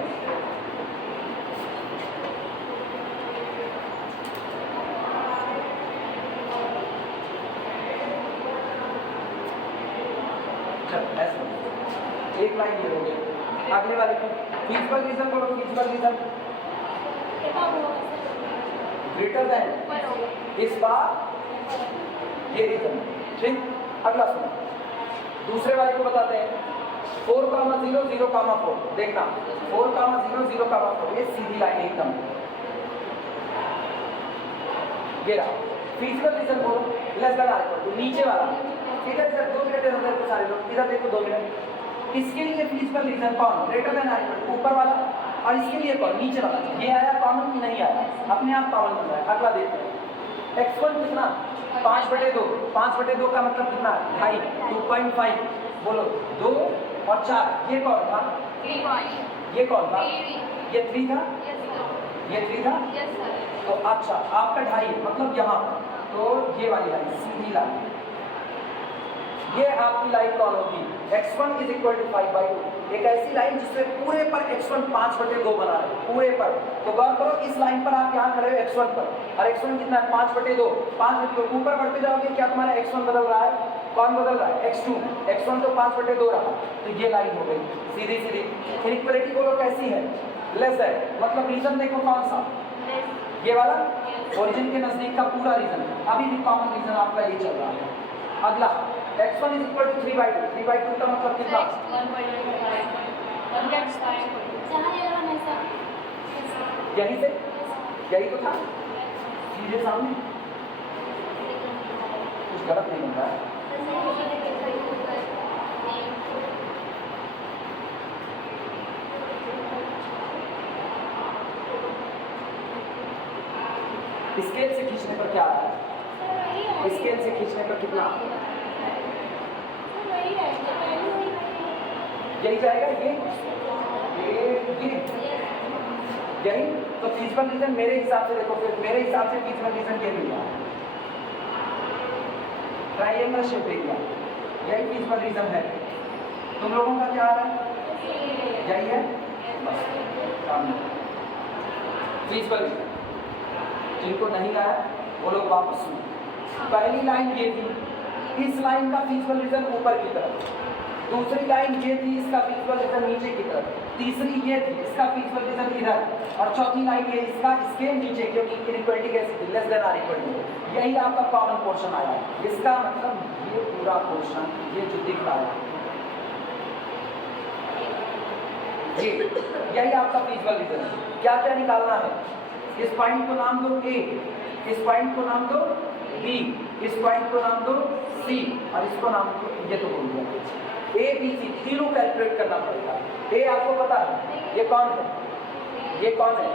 एक लाइन ये हो गई। अगले वाले को फिजिबल रीजन बोलो, फिजिबल रीजन ग्रेटर देन इस बार ये रीजन ठीक। अगला सुनो, दूसरे वाले को बताते हैं 4,0 0,4 देखना 4,0 0,4 ये सीधी लाइन एकदम ये रहा। फिजिबल रीजन बोलो less than or equal to नीचे वाला। इधर सर 2 मिनट अंदर को सारे लोग इधर देखो 2 मिनट। इसके लिए फिजिबल रीजन कौन greater than or equal to ऊपर वाला और इसके लिए कौन नीचे वाला। ये आया कॉमन कि नहीं आया, अपने आप कॉमन बन रहा है। अगला देखते हैं x1 कितना 5/2 5/2 का मतलब कितना 2.5 2.5 बोलो 2 और 4 ये कौन था, ये कौन था, ये 3 था, ये 3 था। तो अच्छा आपका 2.5 मतलब यहाँ तो ये वाली लाइन सीधी लाइन ये आपकी लाइन कौन होगी x1 = 5/2 एक ऐसी लाइन जिसमें पूरे पर x1 5/2 बना है पूरे पर। तो गौर करो इस लाइन पर आप यहाँ खड़े हो x1 पर और x1 कितना है 5/2 5/2 ऊपर बढ़ते जाओगे क्या तुम्हारा x1 बदल रहा है, कौन बदल रहा है x2 x1 तो 5/2 रहा तो ये लाइन हो गई सीधी सीधी। इनइक्वालिटी बोलो कैसी है लेस देन मतलब रीजन देखो कौन सा ये वाला ओरिजिन के नजदीक का पूरा रीजन अभी भी कॉमन रीजन आपका ये चल रहा है। अगला x1 = 3/2 3/2 का मतलब कितना यहीं से यही तो था सीधे सामने कुछ गलत नहीं बन रहा है। स्केल से खींचने पर क्या आता है, स्केल से खींचने पर कितना यही जाएगा ये यही। तो फिजिबल रीजन मेरे हिसाब से देखो फिर मेरे हिसाब से फिजिबल रीजन ये मिला ट्रायंगल शेप एरिया यही फिजिबल रीजन है। तुम लोगों का क्या आ रहा है यही है फिजिबल रीजन। जिनको नहीं आया वो लोग वापस सुनो। पहली लाइन ये थी इस लाइन का फिजिबल रीजन ऊपर की तरफ, दूसरी लाइन ये थी इसका फिजिबल रीजन नीचे की तरफ, तीसरी ये थी इसका फिजिबल रीजन इधर और चौथी लाइन ये इसका इसके नीचे क्योंकि इनइक्वालिटी कैसी थी less than or equal to. यही आपका कॉमन पोर्शन आया है। इसका मतलब ये पूरा पोर्शन ये जो दिख रहा है ये यही आपका फिजिबल रीजन है। क्या क्या निकालना है, इस पॉइंट को नाम दो A, इस पॉइंट को नाम दो B, इस पॉइंट को नाम दो C और इसको नाम दो ये तो बोल दिया A B C तीनों कैलकुलेट करना पड़ेगा। A आपको पता है ये कौन है, ये कौन है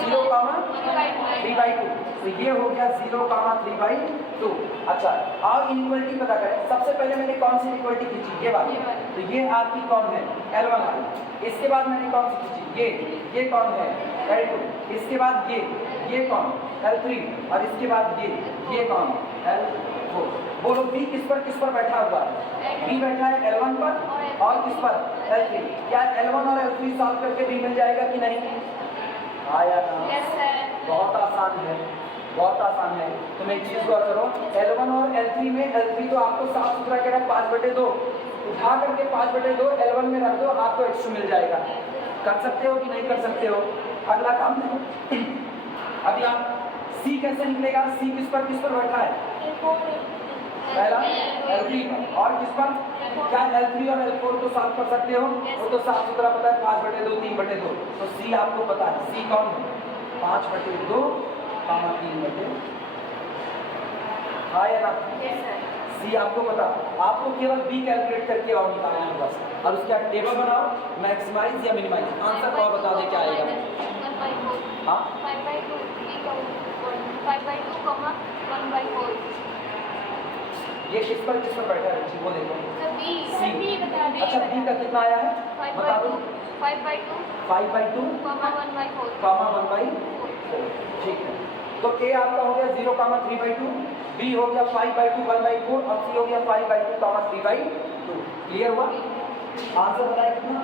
0,3/2 तो ये हो गया 0,3/2। अच्छा और इनइक्वालिटी पता करें। सबसे पहले मैंने कौन सी इनइक्वालिटी खींची ये वाली तो ये आपकी कौन है L1 वाली। इसके बाद मैंने कौन सी खींची ये कौन है L2। इसके बाद ये कौन L3 और इसके बाद ये कौन L4। बोलो B किस पर बैठा हुआ है B बैठा है L1 पर और किस पर L3। क्या L1 और L3 सॉल्व करके B मिल जाएगा कि नहीं आया ना। बहुत आसान है बहुत आसान है। तुम एक चीज गौर करो L1 और L3 में L3 तो आपको साफ सुथरा कह रहा है 5/2 उठा करके 5/2 L1 में रख दो आपको x2 मिल जाएगा। कर सकते हो कि नहीं कर सकते हो। अगला काम देखो अगला C कैसे निकलेगा। C किस पर बैठा है पहला L3 का, और किस पर? क्या L3 और L4 तो साफ कर सकते हो? वो तो साफ सुथरा पता है, 5/2 3/2। तो C आपको पता है, C कौन है? 5/2 3/2, हाँ या ना? C आपको पता, आपको केवल B कैलकुलेट करके और निकालना है बस, और उसका टेबल बनाओ, मैक्सिमाइज या मिनिमाइज, आंसर और बता दे क्या आएगा। हाँ 5/2 1/4। ये किस पर बैठा है बच्ची, वो देखो C। बता दी। अच्छा B का कितना आया है बता दो? 5/2 5/2 1/4। ठीक है, तो A आपका हो गया 0,3/2, B हो गया 5/2 1/4, और C हो गया 5/2 3/2। क्लियर हुआ? आंसर बताए कितना?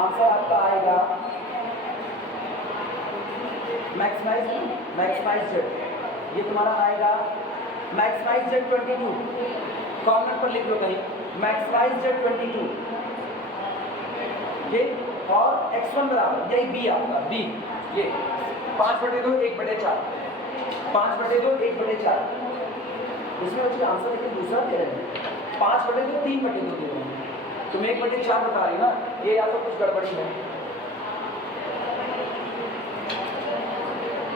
आंसर आपका आएगा मैक्सिमाइज जेड, ये तुम्हारा आएगा मैक्सिमाइज जेड 22, कॉर्नर पर लिख लो कहीं, मैक्सिमाइज जेड 22 ये, और x1 बराबर यही B आपका, B ये 5/2 1/4, 5/2 1/4। इसमें उसका आंसर लेकिन दूसरा दे रहे हैं, 5/2 3/2 दे रहे हैं, तुम 1/4 बता रही ना, ये या तो कुछ गड़बड़ी है।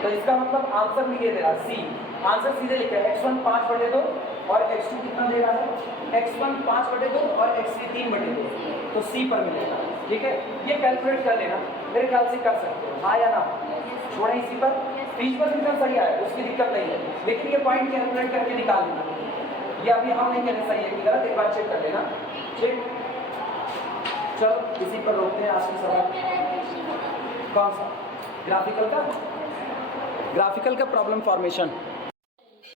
तो इसका मतलब आंसर भी ये दे रहा है C, आंसर सीधे लिखा है x1 5/2 और x2 कितना दे रहा है? x1 5/2 और x3 3/2, तो C पर मिलेगा। ठीक है, ये कैलकुलेट कर लेना, मेरे ख्याल से कर सकते हो, हाँ या ना? छोड़े इसी पर, 30% सही आया, उसकी दिक्कत नहीं है, लेकिन ये पॉइंट कैलकुलेट करके निकाल लेना, ये अभी हम नहीं कहने सही है कि गलत, एक बार चेक कर लेना। ठीक, चलो इसी पर रोकते हैं आज की सवाल। कौन सा? ग्राफिकल का प्रॉब्लम फॉर्मेशन।